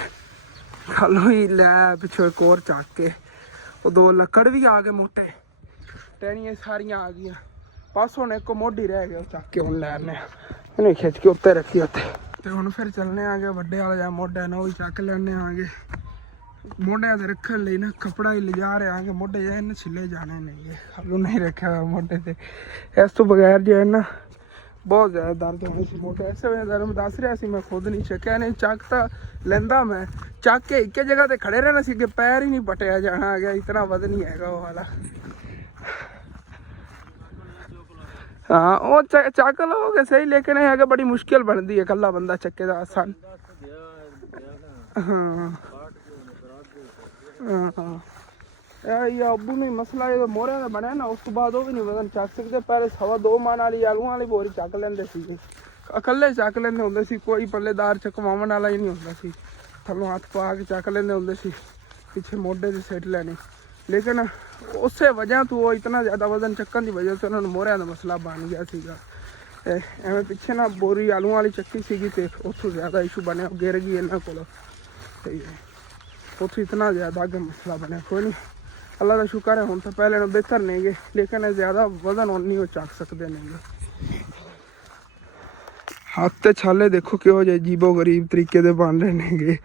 ਖਾਲੋ ਹੀ ਲੈ ਪਿੱਛੋਂ ਇੱਕ ਹੋਰ ਚੱਕ ਕੇ, ਉਹ 2 ਲੱਕੜ ਵੀ ਆ ਗਏ ਮੋਟੇ, ਟਹਿਣੀਆਂ ਸਾਰੀਆਂ ਆ ਗਈਆਂ। ਬਸ ਹੁਣ ਇੱਕ ਮੋਢੀ ਰਹਿ ਗਿਆ, ਉਹ ਚੱਕ ਕੇ ਹੁਣ ਲੈ ਆਨੇ ਆ, ਇਹਨੂੰ ਖਿੱਚ ਕੇ ਉੱਤੇ ਰੱਖੀ ਉੱਤੇ। ਤੇ ਹੁਣ ਫਿਰ ਚੱਲਣੇ ਆਗੇ ਵੱਡੇ ਵਾਲਾ ਜਾਂ ਮੋਢਾ ਨਾ ਉਹ ਵੀ ਚੱਕ ਲੈਣੇ ਆਗੇ। ਮੋਢਿਆਂ ਤੇ ਰੱਖਣ ਲਈ ਨਾ ਕੱਪੜਾ ਹੀ ਲਿਜਾ ਰਹੇ ਆਂਗੇ, ਮੋਢੇ ਜਾਂ ਇਹਨੇ ਛਿੱਲੇ ਜਾਣੇ ਨਹੀਂ ਖਾਲੂ ਨਹੀਂ ਰੱਖਿਆ ਹੋਇਆ ਮੋਢੇ ਤੇ। ਇਸ ਤੋਂ ਬਗੈਰ ਜੇ ਨਾ ਬਹੁਤ ਜ਼ਿਆਦਾ ਦਰਦ ਹੋਣੀ ਸੀ ਮੋਢੇ, ਇਸੇ ਵਜ੍ਹਾ ਦਰਦ ਦੱਸ ਰਿਹਾ ਸੀ। ਮੈਂ ਖੁਦ ਨਹੀਂ ਚੱਕਿਆ, ਨਹੀਂ ਚੱਕ ਤਾਂ ਲੈਂਦਾ ਮੈਂ, ਚੱਕ ਕੇ ਇੱਕ ਜਗ੍ਹਾ ਤੇ ਖੜੇ ਰਹਿਣਾ ਸੀ ਕਿ ਪੈਰ ਹੀ ਨਹੀਂ ਪਟਿਆ ਜਾਣਾ ਆ ਗਿਆ, ਇਤਨਾ ਵਜ਼ਨ ਨਹੀਂ ਹੈਗਾ ਉਹ ਵਾਲਾ। ਹਾਂ ਉਹ ਚੱਕ ਲਓਗੇ ਸਹੀ, ਲੇਕਿਨ ਇਹ ਹੈਗਾ ਬੜੀ ਮੁਸ਼ਕਿਲ ਬਣਦੀ ਹੈ ਇਕੱਲਾ ਬੰਦਾ ਚੱਕੇ ਦਾ ਆਸਾਨ। ਹਾਂ ਹਾਂ ਇਹ ਅੱਬੂ ਨੂੰ ਮਸਲਾ ਜਦੋਂ ਮੋਹਰਿਆਂ ਦਾ ਬਣਿਆ ਨਾ, ਉਸ ਤੋਂ ਬਾਅਦ ਉਹ ਵੀ ਨਹੀਂ ਵਜ਼ਨ ਚੱਕ ਸਕਦੇ। ਪਹਿਲੇ 2.25 ਮਣ ਵਾਲੀ ਆਲੂਆਂ ਵਾਲੀ ਬੋਰੀ ਚੱਕ ਲੈਂਦੇ ਸੀਗੇ, ਇਕੱਲੇ ਚੱਕ ਲੈਂਦੇ ਹੁੰਦੇ ਸੀ, ਕੋਈ ਪੱਲੇਦਾਰ ਚਕਵਾਉਣ ਵਾਲਾ ਹੀ ਨਹੀਂ ਹੁੰਦਾ ਸੀ। ਥੱਲੋਂ ਹੱਥ ਪਾ ਕੇ ਚੱਕ ਲੈਂਦੇ ਹੁੰਦੇ ਸੀ, ਪਿੱਛੇ ਮੋਢੇ 'ਤੇ ਸਿੱਟ ਲੈਣੀ। ਲੇਕਿਨ ਉਸੇ ਵਜ੍ਹਾ ਤੋਂ ਉਹ ਇਤਨਾ ਜ਼ਿਆਦਾ ਵਜ਼ਨ ਚੱਕਣ ਦੀ ਵਜ੍ਹਾ ਤੋਂ ਉਹਨਾਂ ਨੂੰ ਮੋਹਰਿਆਂ ਦਾ ਮਸਲਾ ਬਣ ਗਿਆ ਸੀਗਾ। ਐਵੇਂ ਪਿੱਛੇ ਨਾ ਬੋਰੀ ਆਲੂਆਂ ਵਾਲੀ ਚੱਕੀ ਸੀਗੀ ਅਤੇ ਉੱਥੋਂ ਜ਼ਿਆਦਾ ਇਸ਼ੂ ਬਣਿਆ, ਗਿਰ ਗਈ ਇਹਨਾਂ ਕੋਲ ਅਤੇ ਉੱਥੋਂ ਇਤਨਾ ਜ਼ਿਆਦਾ ਅੱਗੇ ਮਸਲਾ ਬਣਿਆ। ਕੋਈ ਨਹੀਂ, ਅੱਲਾ ਦਾ ਸ਼ੁਕਰ ਹੈ ਹੁਣ ਤਾਂ ਪਹਿਲੇ ਨੂੰ ਬਿਹਤਰ ਨੇਗੇ, ਲੇਕਿਨ ਜ਼ਿਆਦਾ ਵਜ਼ਨ ਹੁਣ ਨਹੀਂ ਉਹ ਚੱਕ ਸਕਦੇ ਨੇਗੇ। ਹੱਥ ਤੇ ਛਾਲੇ ਦੇਖੋ ਕਿਹੋ ਜਿਹੇ ਅਜੀਬੋ ਗਰੀਬ ਤਰੀਕੇ ਦੇ ਬਣ ਰਹੇ ਨੇਗੇ।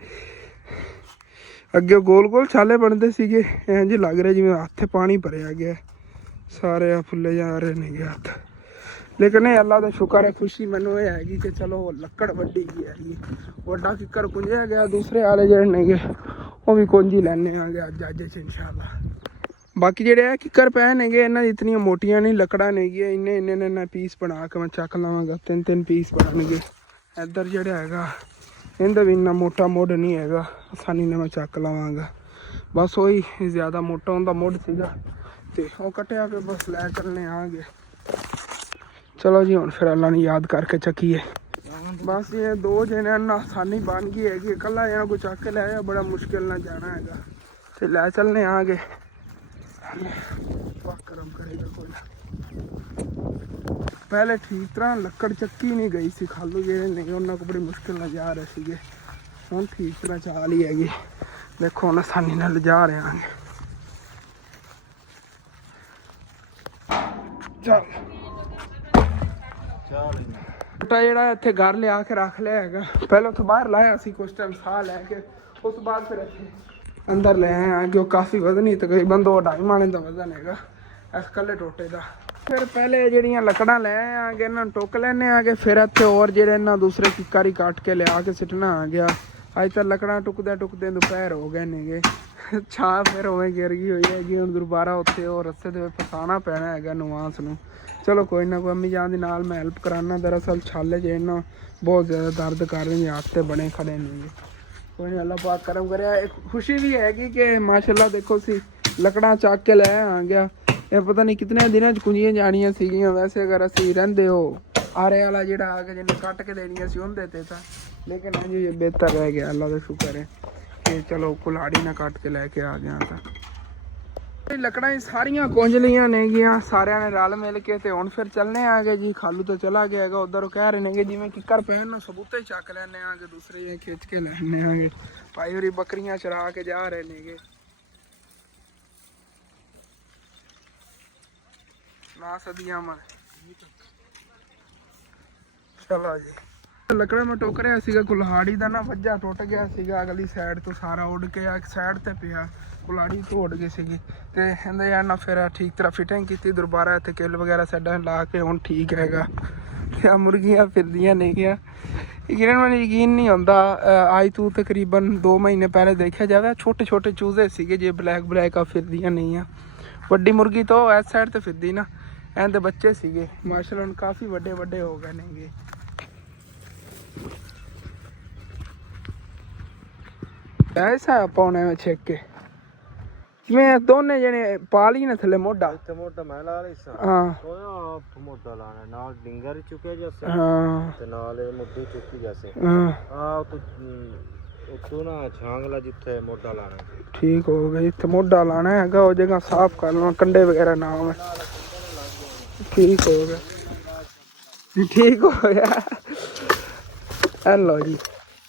ਅੱਗੇ ਗੋਲ ਗੋਲ ਛਾਲੇ ਬਣਦੇ ਸੀਗੇ, ਇੰਝ ਲੱਗ ਰਿਹਾ ਜਿਵੇਂ ਹੱਥ ਪਾਣੀ ਭਰਿਆ ਗਿਆ, ਸਾਰੇ ਆ ਫੁੱਲੇ ਜਾ ਰਹੇ ਨੇਗੇ ਹੱਥ। ਲੇਕਿਨ ਇਹ ਅੱਲਾ ਦਾ ਸ਼ੁਕਰ ਹੈ, ਖੁਸ਼ੀ ਮੈਨੂੰ ਇਹ ਹੈਗੀ ਕਿ ਚਲੋ ਲੱਕੜ ਵੱਡੀ ਗਈ ਹੈਗੀ, ਵੱਡਾ ਕਿੱਕਰ ਕੁੰਝਿਆ ਗਿਆ। ਦੂਸਰੇ ਵਾਲੇ ਜਿਹੜੇ ਨੇਗੇ ਉਹ ਵੀ ਕੁੰਝ ਲੈਣੇ ਆਗੇ ਅੱਜ 'ਚ ਇਨਸ਼ਾਅੱਲਾ। ਬਾਕੀ ਜਿਹੜੇ ਆ ਕਿੱਕਰ ਪਏ ਨੇਗੇ ਇਹਨਾਂ ਦੀ ਇਤਨੀਆਂ ਮੋਟੀਆਂ ਨਹੀਂ ਲੱਕੜਾਂ ਨੇਗੀਆਂ, ਇੰਨੇ ਪੀਸ ਬਣਾ ਕੇ ਮੈਂ ਚੱਕ ਲਵਾਂਗਾ, 3 ਪੀਸ ਬਣਨਗੇ। ਇੱਧਰ ਜਿਹੜਾ ਹੈਗਾ ਇਹਦਾ ਵੀ ਇੰਨਾ ਮੋਟਾ ਮੁੱਢ ਨਹੀਂ ਹੈਗਾ, ਆਸਾਨੀ ਨਾਲ ਮੈਂ ਚੱਕ ਲਵਾਂਗਾ। ਬਸ ਉਹੀ ਜ਼ਿਆਦਾ ਮੋਟਾ ਹੁੰਦਾ ਮੁੱਢ ਸੀਗਾ ਅਤੇ ਉਹ ਕੱਟਿਆ ਪਿਆ, ਬਸ ਲੈ ਚੱਲਣੇ ਆਗੇ। ਚਲੋ ਜੀ ਹੁਣ ਫਿਰ ਅੱਲਾ ਨੂੰ ਯਾਦ ਕਰਕੇ ਚੱਕੀਏ। ਬਸ ਇਹ 2 ਜਣਿਆਂ ਨਾਲ ਆਸਾਨੀ ਬਣ ਗਈ ਹੈਗੀ, ਇਕੱਲਾ ਜਣਾ ਕੋਈ ਚੱਕ ਕੇ ਲੈ ਆਇਆ ਬੜਾ ਮੁਸ਼ਕਿਲ ਨਾਲ ਜਾਣਾ ਹੈਗਾ, ਅਤੇ ਲੈ ਚੱਲਣੇ ਆਗੇ। ਕਰਮ ਕਰੇਗਾ ਕੋਈ। ਪਹਿਲੇ ਠੀਕ ਤਰ੍ਹਾਂ ਲੱਕੜ ਚੱਕੀ ਨਹੀਂ ਗਈ ਸੀ, ਖਾਲੂ ਜਿਹੜੇ ਨੇ ਉਹਨਾਂ ਕੋਲ ਬੜੀ ਮੁਸ਼ਕਿਲ ਨਾਲ ਜਾ ਰਹੇ ਸੀਗੇ, ਹੁਣ ਠੀਕ ਤਰ੍ਹਾਂ ਚਾਲ ਹੀ ਹੈਗੀ। ਦੇਖੋ ਹੁਣ ਆਸਾਨੀ ਨਾਲ ਲਿਜਾ ਰਹੇ ਹਾਂ। ਚੱਲ ਛੋਟਾ ਜਿਹੜਾ ਇੱਥੇ ਘਰ ਲਿਆ ਕੇ ਰੱਖ ਲਿਆ ਹੈਗਾ, ਪਹਿਲਾਂ ਉੱਥੇ ਬਾਹਰ ਲਾਇਆ ਸੀ ਕੁਛ ਟਾਈਮ ਸਾਹ ਲੈ ਕੇ, ਉਸ ਤੋਂ ਬਾਅਦ ਫਿਰ ਇੱਥੇ ਅੰਦਰ ਲੈ ਆਇਆ ਕਿ ਉਹ ਕਾਫੀ ਵਜ਼ਨੀ, ਤਕਰੀਬਨ 2-2.5 ਮਾਣੇ ਦਾ ਵਜ਼ਨ ਹੈਗਾ ਇਸ ਇਕੱਲੇ ਟੋਟੇ ਦਾ। ਫਿਰ ਪਹਿਲੇ ਜਿਹੜੀਆਂ ਲੱਕੜਾਂ ਲੈ ਆਗੇ ਇਹਨਾਂ ਨੂੰ ਟੁੱਕ ਲੈਣੇ ਆਗੇ, ਫਿਰ ਇੱਥੇ ਹੋਰ ਜਿਹੜੇ ਇਹਨਾਂ ਦੂਸਰੇ ਕਿੱਕਾਰੀ ਕੱਟ ਕੇ ਲਿਆ ਕੇ ਸਿੱਟਣਾ ਆ ਗਿਆ। ਅੱਜ ਤਾਂ ਲੱਕੜਾਂ ਟੁੱਕਦੇ ਦੁਪਹਿਰ ਹੋ ਗਏ ਨੇਗੇ, ਛਾਂ ਫਿਰ ਉਵੇਂ ਗਿਰ ਗਈ ਹੋਈ ਹੈਗੀ। ਹੁਣ ਦੁਬਾਰਾ ਉੱਥੇ ਉਹ ਰਸਤੇ ਦੇ ਵਿੱਚ ਫਸਾਉਣਾ ਪੈਣਾ ਹੈਗਾ ਨਵਾਂਸ ਨੂੰ। ਚਲੋ ਕੋਈ ਨਾ ਕੋਈ, ਅੰਮੀ ਜਾਨ ਦੀ ਨਾਲ ਮੈਂ ਹੈਲਪ ਕਰਾਉਣਾ। ਦਰਅਸਲ ਛਾਲੇ ਜੇ ਨਾ ਬਹੁਤ ਜ਼ਿਆਦਾ ਦਰਦ ਕਰ ਰਹੇ ਨੇ, ਹੱਥ ਤੇ ਬਣੇ ਖੜੇ ਨੇਗੇ। ਕੋਈ ਨਹੀਂ, ਅੱਲਾ ਪਾਕ ਕਰਮ ਕਰਿਆ। ਇੱਕ ਖੁਸ਼ੀ ਵੀ ਹੈਗੀ ਕਿ ਮਾਸ਼ਾਅੱਲਾ ਦੇਖੋ ਸੀ ਲੱਕੜਾਂ ਚੱਕ ਕੇ ਲੈ ਆ ਗਿਆ। ਇਹ ਪਤਾ ਨਹੀਂ ਕਿਤਨੇ ਦਿਨਾਂ 'ਚ ਕੁੰਜੀਆਂ ਜਾਣੀਆਂ ਸੀਗੀਆਂ। ਵੈਸੇ ਅਗਰ ਅਸੀਂ ਰਹਿੰਦੇ ਹੋ ਆਰੇ ਵਾਲਾ ਜਿਹੜਾ ਆ ਕੇ ਜਿਹਨੇ ਕੱਟ ਕੇ ਦੇਣੀਆਂ ਸੀ ਉਹਦੇ ਤੇ ਤਾਂ, ਲੇਕਿਨ ਹਾਂਜੀ ਬਿਹਤਰ ਰਹਿ ਗਿਆ, ਅੱਲਾ ਦਾ ਸ਼ੁਕਰ ਹੈ ਕਿ ਚਲੋ ਕੁਲਹਾੜੀ ਨਾਲ ਕੱਟ ਕੇ ਲੈ ਕੇ ਆ ਗਿਆ। ਤਾਂ ਲੱਕੜਾਂ ਸਾਰੀਆਂ ਕੁੰਝ ਲਈਆਂ ਨੇਗੀਆਂ ਸਾਰਿਆਂ ਨੇ ਰਲ ਮਿਲ ਕੇ, ਤੇ ਹੁਣ ਫਿਰ ਚੱਲਣੇ ਆਗੇ ਜੀ। ਖਾਲੂ ਤਾਂ ਚਲਾ ਗਿਆ ਹੈਗਾ ਉੱਧਰ, ਉਹ ਕਹਿ ਰਹੇ ਨੇਗੇ ਜਿਵੇਂ ਕਿੱਕਰ ਪੈਣ ਨਾਲ ਸਬੂਤੇ ਚੱਕ ਲੈਣੇ ਆਗੇ, ਦੂਸਰੇ ਖਿੱਚ ਕੇ ਲੈਣੇ ਆਗੇ। ਭਾਈ ਹੋਰੀ ਬੱਕਰੀਆਂ ਚਰਾ ਕੇ ਜਾ ਰਹੇ ਨੇਗੇ ਨਾ ਸਦੀਆਂ ਮਨ। ਚਲੋ ਜੀ, ਲੱਕੜਾਂ ਮੈਂ ਟੋਕ ਰਿਹਾ ਸੀਗਾ, ਕੁਲਹਾੜੀ ਦਾ ਨਾ ਵੱਜਾ ਟੁੱਟ ਗਿਆ ਸੀਗਾ, ਅਗਲੀ ਸਾਈਡ ਤੋਂ ਸਾਰਾ ਉੱਡ ਕੇ ਇੱਕ ਸਾਈਡ ਤੇ ਪਿਆ, ਕੁਲਹਾੜੀ ਤੋਂ ਉੱਡ ਗਈ ਸੀਗੀ। ਤੇ ਕਹਿੰਦੇ ਯਾਰ ਨਾ ਫਿਰ ਠੀਕ ਤਰ੍ਹਾਂ ਫਿਟਿੰਗ ਕੀਤੀ ਦੁਬਾਰਾ, ਇੱਥੇ ਕਿੱਲ ਵਗੈਰਾ ਸਾਡਾ ਲਾ ਕੇ ਹੁਣ ਠੀਕ ਹੈਗਾ। ਤੇ ਆ ਮੁਰਗੀਆਂ ਫਿਰਦੀਆਂ ਨੇਗੀਆਂ, ਜਿਹਨਾਂ ਨੂੰ ਯਕੀਨ ਨਹੀਂ ਆਉਂਦਾ। ਅੱਜ ਤੋਂ ਤਕਰੀਬਨ 2 ਮਹੀਨੇ ਪਹਿਲੇ ਦੇਖਿਆ ਜਾਵੇ ਛੋਟੇ ਛੋਟੇ ਚੂਜ਼ੇ ਸੀਗੇ ਜੇ ਬਲੈਕ ਆ, ਫਿਰਦੀਆਂ ਨਹੀਂ ਆ। ਵੱਡੀ ਮੁਰਗੀ ਤੋਂ ਇਸ ਸਾਈਡ ਤੇ ਫਿਰਦੀ ਨਾ, ਇਹਦੇ ਬੱਚੇ ਸੀਗੇ ਮਾਸ਼ਾਅੱਲਾ, ਹੁਣ ਕਾਫੀ ਵੱਡੇ ਹੋ ਗਏ ਨੇਗੇ। ਐਸਾ ਪਾਉਣਾ ਮੈਂ ਛੇਕ ਕੇ ਜਿਵੇਂ ਦੋਨੇ ਜਣੇ ਪਾ ਲਈ ਨਾ ਥੱਲੇ ਮੋਢਾ ਤੇ ਮੋਢਾ ਮੈਂ ਲਾ ਲਈ ਸਾਂ। ਹਾਂ ਉਹ ਆਪ ਮੋਢਾ ਲਾਣਾ ਨਾਲ ਡਿੰਗਰ ਚੁੱਕਿਆ ਜੈਸੇ, ਹਾਂ ਤੇ ਨਾਲ ਇਹ ਮੁੱਢੀ ਚੁੱਕੀ ਜੈਸੇ। ਹਾਂ ਆ ਤੂੰ ਨਾ ਛਾਂਗਲਾ ਜਿੱਥੇ ਮੋਢਾ ਲਾਣਾ। ਠੀਕ ਹੋ ਗਿਆ, ਇੱਥੇ ਮੋਢਾ ਲਾਣਾ ਹੈਗਾ, ਉਹ ਜਗ੍ਹਾ ਸਾਫ਼ ਕਰ ਲਵਾਂ, ਕੰਡੇ ਵਗੈਰਾ ਨਾ ਹੋਵੇ। ਠੀਕ ਹੋ ਗਿਆ, ਠੀਕ ਹੋ ਗਿਆ। ਇਹ ਲਓ ਜੀ,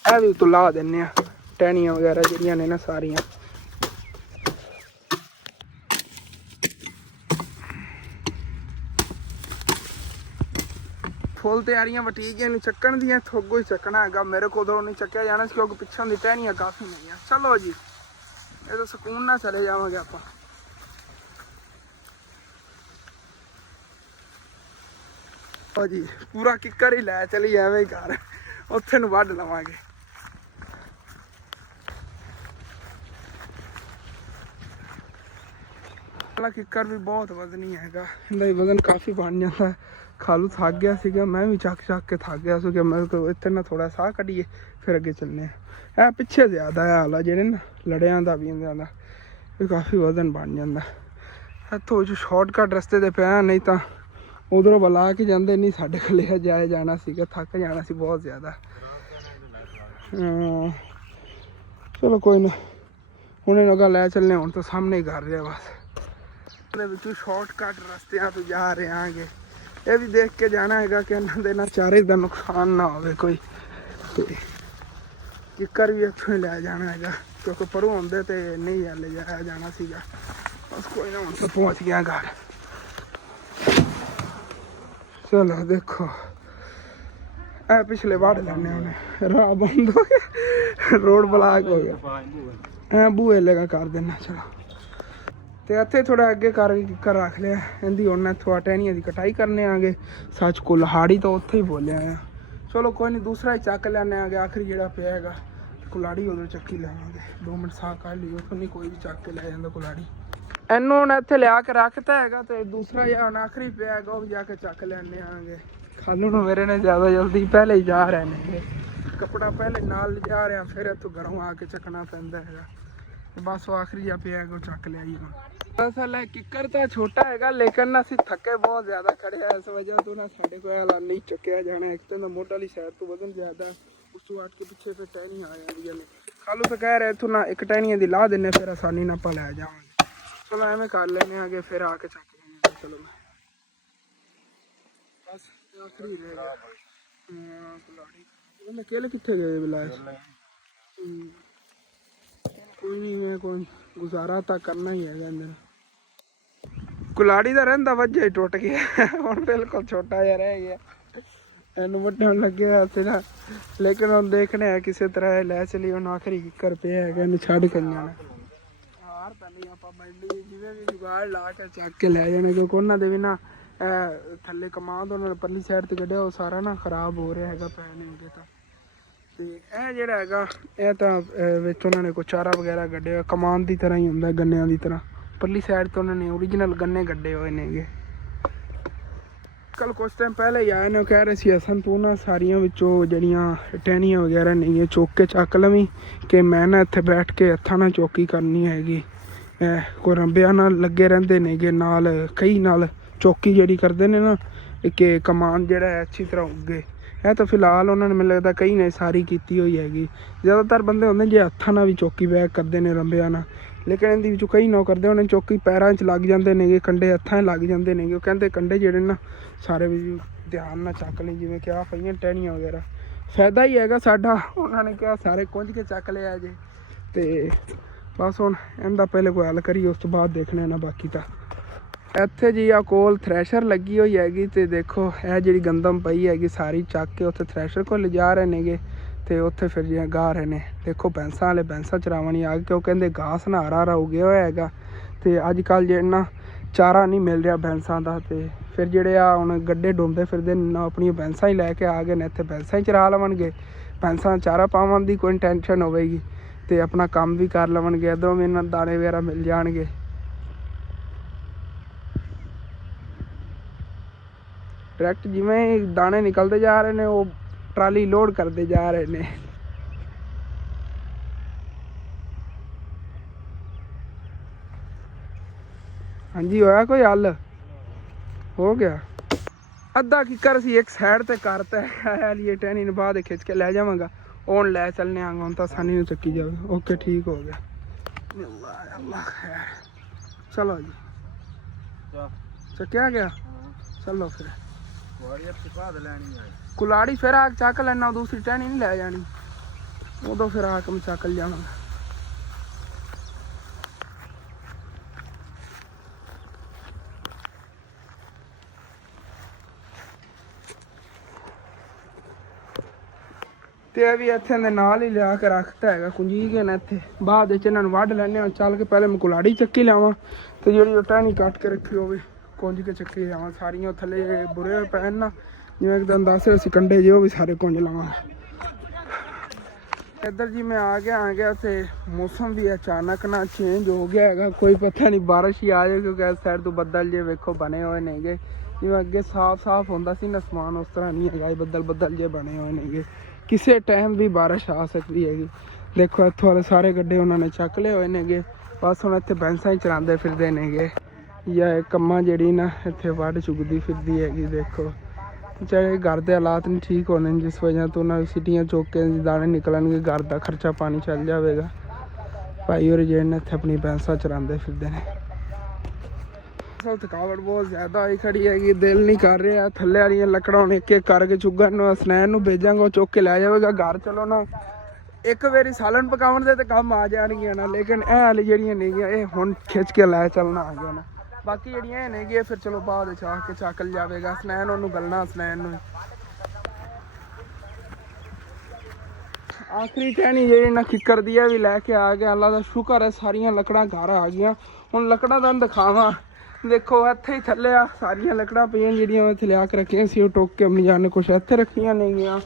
ਇਹ ਵੀ ਤੂੰ ਲਾ ਦਿੰਦੇ ਆ ਟਹਿਣੀਆਂ ਵਗੈਰਾ ਜਿਹੜੀਆਂ ਨੇ ਨਾ ਸਾਰੀਆਂ। ਫੁੱਲ ਤਿਆਰੀਆਂ ਵਟੀਕ ਨੂੰ ਚੱਕਣ ਦੀਆਂ, ਥੋਗੋ ਹੀ ਚੱਕਣਾ ਹੈਗਾ। ਮੇਰੇ ਕੋਲ ਉਧਰੋਂ ਨਹੀਂ ਚੱਕਿਆ ਜਾਣਾ ਸੀ ਕਿਉਂਕਿ ਪਿੱਛੋਂ ਦੀ ਟਹਿਣੀਆਂ ਕਾਫੀ ਨੇਗੀਆਂ। ਚਲੋ ਜੀ, ਇਹ ਤਾਂ ਸਕੂਨ ਨਾਲ ਚਲੇ ਜਾਵਾਂਗੇ ਆਪਾਂ। ਲਓ ਜੀ, ਪੂਰਾ ਕਿੱਕਰ ਹੀ ਲੈ ਚਲੀ ਐਵੇਂ ਹੀ ਘਰ, ਉੱਥੇ ਨੂੰ ਵੱਢ ਲਵਾਂਗੇ। ਕਿੱਕਰ ਵੀ ਬਹੁਤ ਵਜ਼ਨੀ ਹੈਗਾ, ਇਹਦਾ ਵੀ ਵਜ਼ਨ ਕਾਫੀ ਬਣ ਜਾਂਦਾ। ਖਾਲੂ ਥੱਕ ਗਿਆ ਸੀਗਾ, ਮੈਂ ਵੀ ਚੱਕ ਕੇ ਥੱਕ ਗਿਆ ਸੀ ਕਿ ਮੈਂ ਇੱਥੇ ਨਾ ਥੋੜਾ ਸਾਹ ਕੱਢੀਏ ਫਿਰ ਅੱਗੇ ਚੱਲਣੇ ਆ। ਇਹ ਪਿੱਛੇ ਜ਼ਿਆਦਾ ਹੈ ਹਾਲਾ ਜਿਹੜੇ ਨਾ ਲੜਿਆਂ ਦਾ ਵੀ ਇਹਨਾਂ ਦਾ ਇਹ ਕਾਫੀ ਵਜ਼ਨ ਬਣ ਜਾਂਦਾ। ਇੱਥੋਂ ਸ਼ਾਰਟਕਟ ਰਸਤੇ 'ਤੇ ਪਿਆ, ਨਹੀਂ ਤਾਂ ਉਧਰੋਂ ਬੁਲਾ ਕੇ ਜਾਂਦੇ ਨਹੀਂ, ਸਾਡੇ ਕੋਲ ਜਾਇਆ ਜਾਣਾ ਸੀਗਾ, ਥੱਕ ਜਾਣਾ ਸੀ ਬਹੁਤ ਜ਼ਿਆਦਾ। ਚਲੋ ਕੋਈ ਨਾ, ਹੁਣ ਇਹਨਾਂ ਗੱਲ ਲੈ ਚੱਲਨੇ, ਹੁਣ ਤਾਂ ਸਾਹਮਣੇ ਹੀ ਕਰ ਰਿਹਾ ਬਸ। ਇਹਦੇ ਵਿੱਚੋਂ ਸ਼ਾਰਟਕਟ ਰਸਤਿਆਂ ਤੋਂ ਜਾ ਰਹੇ ਆਂਗੇ। ਇਹ ਵੀ ਦੇਖ ਕੇ ਜਾਣਾ ਹੈਗਾ ਕਿ ਇਹਨਾਂ ਦੇ ਨਾਲ ਚਾਰੇ ਦਾ ਨੁਕਸਾਨ ਨਾ ਹੋਵੇ ਕੋਈ, ਤੇ ਕਿੱਕਰ ਵੀ ਇੱਥੋਂ ਹੀ ਲੈ ਜਾਣਾ ਹੈਗਾ, ਕਿਉਂਕਿ ਪਰੋਂ ਹੁੰਦੇ ਤੇ ਨਹੀਂ ਲੈ ਜਾਇਆ ਜਾਣਾ ਸੀਗਾ। ਬਸ ਕੋਈ ਨਾ, ਹੁਣ ਤਾਂ ਪਹੁੰਚ ਗਿਆ ਘਰ। ਚਲੋ ਦੇਖੋ, ਇਹ ਪਿਛਲੇ ਵਾੜ ਲੈਣੇ ਉਹਨੇ, ਰਾਹ ਬੰਦ ਹੋ ਗਿਆ, ਰੋਡ ਬਲਾਕ ਹੋ ਗਿਆ। ਬੂਹੇ ਲਗਾ ਕਰ ਦੇਣਾ। ਚਲੋ, ਤੇ ਇੱਥੇ ਥੋੜਾ ਅੱਗੇ ਕਰ ਰੱਖ ਲਿਆ ਇਹਦੀ। ਹੁਣ ਇੱਥੋਂ ਟਹਿਣੀਆਂ ਦੀ ਕਟਾਈ ਕਰਨੇ ਆਗੇ। ਸੱਚ ਕੁਲਹਾੜੀ ਤਾਂ ਉੱਥੇ ਹੀ ਬੋਲਿਆ ਆ। ਚਲੋ ਕੋਈ ਨਹੀਂ, ਦੂਸਰਾ ਹੀ ਚੱਕ ਲੈਣੇ ਆਗੇ। ਆਖਰੀ ਜਿਹੜਾ ਪਿਆ ਹੈਗਾ ਕੁਲਾੜੀ, ਉਦੋਂ ਚੱਕੀ ਲੈਵਾਂਗੇ। 2 ਮਿੰਟ ਸਾਹ ਕੱਢ ਲਈ, ਉੱਥੋਂ ਨਹੀਂ ਕੋਈ ਵੀ ਚੱਕ ਕੇ ਲੈ ਜਾਂਦਾ ਕੁਲਾੜੀ। ਇਹਨੂੰ ਹੁਣ ਇੱਥੇ ਲਿਆ ਕੇ ਰੱਖਤਾ ਹੈਗਾ, ਤੇ ਦੂਸਰਾ ਜਿਹੜਾ ਹੁਣ ਆਖਰੀ ਪਿਆ ਹੈਗਾ ਉਹ ਵੀ ਜਾ ਕੇ ਚੱਕ ਲੈਣੇ ਆਗੇ। ਖਾਲੂ ਨੂੰ ਮੇਰੇ ਨੇ ਜ਼ਿਆਦਾ ਜਲਦੀ, ਪਹਿਲੇ ਹੀ ਜਾ ਰਹੇ ਨੇ। ਕੱਪੜਾ ਪਹਿਲੇ ਨਾਲ ਜਾ ਰਿਹਾ, ਫਿਰ ਇੱਥੋਂ ਘਰੋਂ ਆ ਕੇ ਚੱਕਣਾ ਪੈਂਦਾ ਹੈਗਾ। ਬਸ ਉਹ ਆਖਰੀ ਜਿਹਾ ਪਿਆ ਹੈਗਾ, ਉਹ ਚੱਕ ਲਿਆ ਜੀ। ਅਸਲ ਹੈ ਕਿੱਕਰ ਤਾਂ ਛੋਟਾ ਹੈਗਾ, ਲੇਕਿਨ ਅਸੀਂ ਥੱਕੇ ਬਹੁਤ ਜ਼ਿਆਦਾ ਖੜੇ ਆ। ਇਸ ਵਜ੍ਹਾ ਤੋਂ ਨਾ ਸਾਡੇ ਕੋਲ ਨਹੀਂ ਚੁੱਕਿਆ ਜਾਣਾ। ਇੱਕ ਤਾਂ ਮੋਢੇ ਵਾਲੀ ਸਾਈਡ ਤੋਂ ਵਜ਼ਨ ਜ਼ਿਆਦਾ, ਉਸ ਤੋਂ ਹਟ ਕੇ ਪਿੱਛੇ ਫਿਰ ਟਹਿਣੀਆਂ ਆ ਜਾਂਦੀਆਂ ਨੇ। ਖਾਲੂ ਤਾਂ ਕਹਿ ਰਿਹਾ ਇੱਥੋਂ ਨਾ ਇੱਕ ਟਹਿਣੀਆਂ ਦੀ ਲਾ ਦਿੰਨੇ, ਫਿਰ ਆਸਾਨੀ ਨਾਲ ਆਪਾਂ ਲੈ ਜਾਵਾਂਗੇ। ਚਲੋ ਐਵੇਂ ਕਰ ਲੈਣੇ ਆਗੇ, ਫਿਰ ਆ ਕੇ ਚੱਕ ਲੈਂਗੇ। ਚਲੋ ਬਸ ਆਖਰੀ ਰਹਿ ਗਿਆ। ਕੁਲਾੜੀ ਉਹਨੇ ਕੇਲੇ ਕਿੱਥੇ ਗਏ ਬੁਲਾਏ? ਕੋਈ ਨਹੀਂ, ਮੈਂ ਕੋਈ ਗੁਜ਼ਾਰਾ ਤਾਂ ਕਰਨਾ ਹੀ ਹੈਗਾ ਅੰਦਰ। ਕੁਲਾੜੀ ਦਾ ਰਹਿੰਦਾ ਵਜ੍ਹਾ ਹੀ ਟੁੱਟ ਗਿਆ, ਹੁਣ ਬਿਲਕੁਲ ਛੋਟਾ ਜਿਹਾ ਰਹਿ ਗਿਆ। ਇਹਨੂੰ ਵੱਢਣ ਲੱਗਿਆ ਤੇ ਨਾ, ਲੇਕਿਨ ਹੁਣ ਦੇਖਣੇ ਆ ਕਿਸੇ ਤਰ੍ਹਾਂ ਇਹ ਲੈ ਚਲੀ। ਹੁਣ ਆਖਰੀ ਕਿੱਕਰ ਪਿਆ ਹੈਗਾ, ਇਹਨੂੰ ਛੱਡ ਕੇ ਜਾਣਾ। ਹਾਰ ਤਾਂ ਨਹੀਂ ਆਪਾਂ ਮੰਡੀ, ਜਿਵੇਂ ਵੀ ਜੁਗਾੜ ਲਾ ਕੇ ਚੱਕ ਕੇ ਲੈ ਜਾਣੇ, ਕਿਉਂਕਿ ਉਹਨਾਂ ਦੇ ਵੀ ਨਾ ਥੱਲੇ ਕਮਾਂਦ ਉਹਨਾਂ ਨੇ ਪਰਲੀ ਸਾਈਡ ਤੇ ਕੱਢਿਆ, ਉਹ ਸਾਰਾ ਨਾ ਖਰਾਬ ਹੋ ਰਿਹਾ ਹੈਗਾ ਪੈਣੇ ਉਹਦੇ ਤਾਂ। ਤੇ ਇਹ ਜਿਹੜਾ ਹੈਗਾ, ਇਹ ਤਾਂ ਵਿੱਚ ਉਹਨਾਂ ਨੇ ਕੋਈ ਚਾਰਾ ਵਗੈਰਾ ਕੱਢਿਆ, ਕਮਾਨ ਦੀ ਤਰ੍ਹਾਂ ਹੀ ਹੁੰਦਾ, ਗੰਨਿਆਂ ਦੀ ਤਰ੍ਹਾਂ। ਪਰਲੀ ਸਾਈਡ ਤੋਂ ਉਹਨਾਂ ਨੇ ਓਰੀਜਨਲ ਗੰਨੇ ਕੱਢੇ ਹੋਏ ਨੇਗੇ। ਕੱਲ ਕੁਛ ਟਾਈਮ ਪਹਿਲੇ ਹੀ ਆਏ ਨੇ, ਉਹ ਕਹਿ ਰਹੇ ਸੀ ਅਸਨ ਤੂੰ ਨਾ ਸਾਰੀਆਂ ਵਿੱਚੋਂ ਜਿਹੜੀਆਂ ਟਹਿਣੀਆਂ ਵਗੈਰਾ ਨਹੀਂ ਚੁੱਕ ਕੇ ਚੱਕ ਲਵੀਂ, ਕਿ ਮੈਂ ਨਾ ਇੱਥੇ ਬੈਠ ਕੇ ਹੱਥਾਂ ਨਾਲ ਚੌਕੀ ਕਰਨੀ ਹੈਗੀ। ਕੋਈ ਰੰਬਿਆਂ ਨਾਲ ਲੱਗੇ ਰਹਿੰਦੇ ਨੇਗੇ, ਨਾਲ ਕਈ ਨਾਲ ਚੌਕੀ ਜਿਹੜੀ ਕਰਦੇ ਨੇ ਨਾ, ਕਿ ਕਮਾਨ ਜਿਹੜਾ ਅੱਛੀ ਤਰ੍ਹਾਂ ਉੱਗੇ। ਇਹ ਤਾਂ ਫਿਲਹਾਲ ਉਹਨਾਂ ਨੇ ਮੈਨੂੰ ਲੱਗਦਾ ਕਈ ਨੇ ਸਾਰੀ ਕੀਤੀ ਹੋਈ ਹੈਗੀ। ਜ਼ਿਆਦਾਤਰ ਬੰਦੇ ਹੁੰਦੇ ਜੇ ਹੱਥਾਂ ਨਾਲ ਵੀ ਚੌਕੀ ਬੈਕ ਕਰਦੇ ਨੇ ਰੰਬਿਆਂ ਨਾਲ, ਲੇਕਿਨ ਇਹਦੇ ਵਿੱਚੋਂ ਕਈ ਨੌ ਕਰਦੇ ਹੋਣੇ ਚੌਕੀ ਪੈਰਾਂ 'ਚ ਲੱਗ ਜਾਂਦੇ ਨੇਗੇ, ਕੰਡੇ ਹੱਥਾਂ 'ਚ ਲੱਗ ਜਾਂਦੇ ਨੇਗੇ। ਉਹ ਕਹਿੰਦੇ ਕੰਡੇ ਜਿਹੜੇ ਨਾ ਸਾਰੇ ਵੀ ਧਿਆਨ ਨਾਲ ਚੱਕ ਲਈ, ਜਿਵੇਂ ਕਿ ਆਹ ਪਈਆਂ ਟਹਿਣੀਆਂ ਵਗੈਰਾ। ਫਾਇਦਾ ਹੀ ਹੈਗਾ ਸਾਡਾ, ਉਹਨਾਂ ਨੇ ਕਿਹਾ ਸਾਰੇ ਕੁੰਝ ਕੇ ਚੱਕ ਲਿਆ ਜੇ। ਤੇ ਬਸ ਹੁਣ ਇਹਦਾ ਪਹਿਲੇ ਕੋਈ ਹੱਲ ਕਰੀ, ਉਸ ਤੋਂ ਬਾਅਦ ਦੇਖਣੇ ਨਾ ਬਾਕੀ ਤਾਂ। ਇੱਥੇ ਜੀ ਆ ਕੋਲ ਥ੍ਰੈਸ਼ਰ ਲੱਗੀ ਹੋਈ ਹੈਗੀ, ਤੇ ਦੇਖੋ ਇਹ ਜਿਹੜੀ ਗੰਦਮ ਪਈ ਹੈਗੀ ਸਾਰੀ ਚੱਕ ਕੇ ਉੱਥੇ ਥ੍ਰੈਸ਼ਰ ਕੋਲ ਲਿਜਾ ਰਹੇ ਨੇਗੇ, ਤੇ ਉੱਥੇ ਫਿਰ ਜਿਵੇਂ ਗਾਹ ਰਹੇ ਨੇ। ਦੇਖੋ ਭੈਂਸਾਂ ਵਾਲੇ ਭੈਂਸਾਂ ਚਰਾਵਣ ਹੀ ਆ ਗਏ, ਕਿਉਂ ਕਹਿੰਦੇ ਘਾਸ ਨਾ ਹਰਾ ਹੋ ਗਿਆ ਹੋਇਆ ਹੈਗਾ, ਤੇ ਅੱਜ ਕੱਲ੍ਹ ਜਿਹੜਾ ਨਾ ਚਾਰਾ ਨਹੀਂ ਮਿਲ ਰਿਹਾ ਭੈਂਸਾਂ ਦਾ। ਤੇ ਫਿਰ ਜਿਹੜੇ ਆ ਹੁਣ ਗੱਡੇ ਡੋਂਦੇ ਫਿਰਦੇ ਨਾ, ਆਪਣੀਆਂ ਭੈਂਸਾਂ ਹੀ ਲੈ ਕੇ ਆ ਗਏ ਨੇ ਇੱਥੇ, ਭੈਂਸਾਂ ਹੀ ਚਰਾ ਲਵਣਗੇ। ਭੈਂਸਾਂ ਚਾਰਾ ਪਾਵਣ ਦੀ ਕੋਈ ਟੈਨਸ਼ਨ ਹੋਵੇਗੀ, ਤੇ ਆਪਣਾ ਕੰਮ ਵੀ ਕਰ ਲਵਣਗੇ, ਇੱਧਰੋਂ ਵੀ ਇਹਨਾਂ ਦਾਣੇ ਵਗੈਰਾ ਮਿਲ ਜਾਣਗੇ। ਡਾਇਰੈਕਟ ਜਿਵੇਂ ਦਾਣੇ ਨਿਕਲਦੇ ਜਾ ਰਹੇ ਨੇ, ਉਹ ਟਰਾਲੀ ਲੋਡ ਕਰਦੇ ਜਾ ਰਹੇ ਨੇ। ਹਾਂਜੀ, ਹੋਇਆ ਕੋਈ ਹੱਲ? ਹੋ ਗਿਆ। ਅੱਧਾ ਕਿੱਕਰ ਸੀ ਇੱਕ ਸਾਈਡ ਤੇ ਕਰਤਾ ਹੈ, ਲਈ ਟਹਿਣੀ ਨੂੰ ਬਾਅਦ ਖਿੱਚ ਕੇ ਲੈ ਜਾਵਾਂਗਾ। ਹੁਣ ਲੈ ਚੱਲਨੇ ਆਂਗਾ, ਹੁਣ ਤਾਂ ਆਸਾਨੀ ਨੂੰ ਚੱਕੀ ਜਾਵੇ। ਓਕੇ, ਠੀਕ ਹੋ ਗਿਆ। ਅੱਲਾਹ ਖੈਰ। ਚਲੋ ਜੀ, ਚੱਕਿਆ ਗਿਆ। ਚਲੋ ਫਿਰ ਕੁਲਾੜੀ ਫਿਰ ਆ ਚੱਕ ਲੈਣਾ, ਦੂਸਰੀ ਟਹਿਣੀ ਨਹੀਂ ਲੈ ਜਾਣੀ, ਉਦੋਂ ਫਿਰ ਆ ਕੇ ਮੈਂ ਚੱਕ ਜਾਵਾਂਗਾ। ਤੇ ਇਹ ਵੀ ਇੱਥੇ ਦੇ ਨਾਲ ਹੀ ਲਿਆ ਕੇ ਰੱਖਤਾ ਹੈਗਾ, ਕੁੰਜੀ ਕੇ ਨਾ ਇੱਥੇ। ਬਾਅਦ ਵਿੱਚ ਇਹਨਾਂ ਨੂੰ ਵੱਢ ਲੈਣੇ ਆ। ਚੱਲ ਕੇ ਪਹਿਲੇ ਮੈਂ ਕੁਲਾੜੀ ਚੱਕੀ ਲਾਵਾਂ, ਤੇ ਜਿਹੜੀ ਉਹ ਟਹਿਣੀ ਕੱਟ ਕੇ ਰੱਖੀ ਹੋਵੇ ਕੁੰਜ ਕੇ ਚੱਕੀ ਜਾਵਾਂ। ਸਾਰੀਆਂ ਥੱਲੇ ਬੁਰੇ ਹੋਏ ਪੈਣ ਨਾ, ਜਿਵੇਂ ਕਿ ਤੁਹਾਨੂੰ ਦੱਸ ਰਹੇ ਸੀ ਕੰਡੇ ਜੇ, ਉਹ ਵੀ ਸਾਰੇ ਕੁੰਜ ਲਾਵਾਂ। ਇੱਧਰ ਜੀ ਮੈਂ ਆ ਗਿਆ ਤੇ ਮੌਸਮ ਵੀ ਅਚਾਨਕ ਨਾ ਚੇਂਜ ਹੋ ਗਿਆ ਹੈਗਾ, ਕੋਈ ਪਤਾ ਨਹੀਂ ਬਾਰਿਸ਼ ਹੀ ਆ ਜਾਏ, ਕਿਉਂਕਿ ਇਸ ਸਾਈਡ ਤੋਂ ਬੱਦਲ ਜੇ ਵੇਖੋ ਬਣੇ ਹੋਏ ਨੇਗੇ। ਜਿਵੇਂ ਅੱਗੇ ਸਾਫ਼ ਹੁੰਦਾ ਸੀ ਨਾ ਅਸਮਾਨ, ਉਸ ਤਰ੍ਹਾਂ ਨਹੀਂ ਹੈਗਾ, ਬੱਦਲ ਜੇ ਬਣੇ ਹੋਏ ਨੇਗੇ। ਕਿਸੇ ਟਾਈਮ ਵੀ ਬਾਰਿਸ਼ ਆ ਸਕਦੀ ਹੈਗੀ। ਦੇਖੋ ਇੱਥੋਂ ਵਾਲੇ ਸਾਰੇ ਗੱਡੇ ਉਹਨਾਂ ਨੇ ਚੱਕ ਲਏ ਹੋਏ ਨੇਗੇ। ਬਸ ਹੁਣ ਇੱਥੇ ਬੈਂਸਾਂ ਹੀ ਚਲਾਉਂਦੇ ਫਿਰਦੇ ਨੇਗੇ, ਜਾਂ ਕੰਮਾਂ ਜਿਹੜੀ ਨਾ ਇੱਥੇ ਵੱਢ ਚੁੱਕਦੀ ਫਿਰਦੀ ਹੈਗੀ। ਦੇਖੋ ਚਾਹੇ ਘਰ ਦੇ ਹਾਲਾਤ ਨਹੀਂ ਠੀਕ ਹੋਣੇ, ਜਿਸ ਵਜ੍ਹਾ ਤੋਂ ਉਹਨਾਂ ਸਿਟੀਆਂ ਚੁੱਕ ਕੇ ਦਾਣੇ ਨਿਕਲਣਗੇ, ਘਰ ਦਾ ਖਰਚਾ ਪਾਣੀ ਚੱਲ ਜਾਵੇਗਾ। ਭਾਈ ਹੋਰ ਜਿਹੜੇ ਨੇ ਇੱਥੇ ਆਪਣੀ ਭੈਂਸਾਂ ਚਰਾਉਂਦੇ ਫਿਰਦੇ ਨੇ। ਸਭ ਥਕਾਵਟ ਬਹੁਤ ਜ਼ਿਆਦਾ ਹੋਈ ਖੜੀ ਹੈਗੀ, ਦਿਲ ਨਹੀਂ ਕਰ ਰਿਹਾ। ਥੱਲੇ ਵਾਲੀਆਂ ਲੱਕੜਾਂ ਹੁਣ ਇੱਕ ਇੱਕ ਕਰਕੇ ਚੁੱਗਣ ਨੂੰ ਹਸਨੈਨ ਨੂੰ ਭੇਜਾਂਗਾ, ਉਹ ਚੁੱਕ ਕੇ ਲੈ ਜਾਵੇਗਾ ਘਰ। ਚਲੋ ਨਾ ਇੱਕ ਵਾਰੀ ਸਾਲਨ ਪਕਾਉਣ ਦੇ ਤੇ ਕੰਮ ਆ ਜਾਣਗੀਆਂ ਨਾ, ਲੇਕਿਨ ਇਹ ਵਾਲੀ ਜਿਹੜੀਆਂ ਨੇਗੀਆਂ ਇਹ ਹੁਣ ਖਿੱਚ ਕੇ ਲੈ ਚੱਲਣਾ ਆ ਗਿਆ ਨਾ। ਬਾਕੀ ਜਿਹੜੀਆਂ ਇਹ ਨੇਗੀਆਂ ਫਿਰ ਚਲੋ ਬਾਅਦ ਵਿੱਚ ਆ ਕੇ ਚੱਕ ਜਾਵੇਗਾ। ਹਸਨੈਨ ਉਹਨੂੰ ਗਲਣਾ, ਹਸਨੈਨ ਨੂੰ। ਆਖਰੀ ਟਹਿਣੀ ਜਿਹੜੀ ਨਾ ਕਿੱਕਰ ਦੀ ਹੈ ਵੀ ਲੈ ਕੇ ਆ ਗਿਆ। ਅੱਲਾ ਦਾ ਸ਼ੁਕਰ ਹੈ ਸਾਰੀਆਂ ਲੱਕੜਾਂ ਘਰ ਆ ਗਈਆਂ। ਹੁਣ ਲੱਕੜਾਂ ਦਾ ਦਿਖਾਵਾਂ, ਦੇਖੋ ਇੱਥੇ ਹੀ ਥੱਲੇ ਆ ਸਾਰੀਆਂ ਲੱਕੜਾਂ ਪਈਆਂ ਜਿਹੜੀਆਂ ਮੈਂ ਇੱਥੇ ਲਿਆ ਕੇ ਰੱਖੀਆਂ ਸੀ। ਉਹ ਟੋਕ ਕੇ ਅੰਮੀ ਜਾਨ ਨੇ ਕੁਛ ਇੱਥੇ ਰੱਖੀਆਂ ਨੇਗੀਆਂ,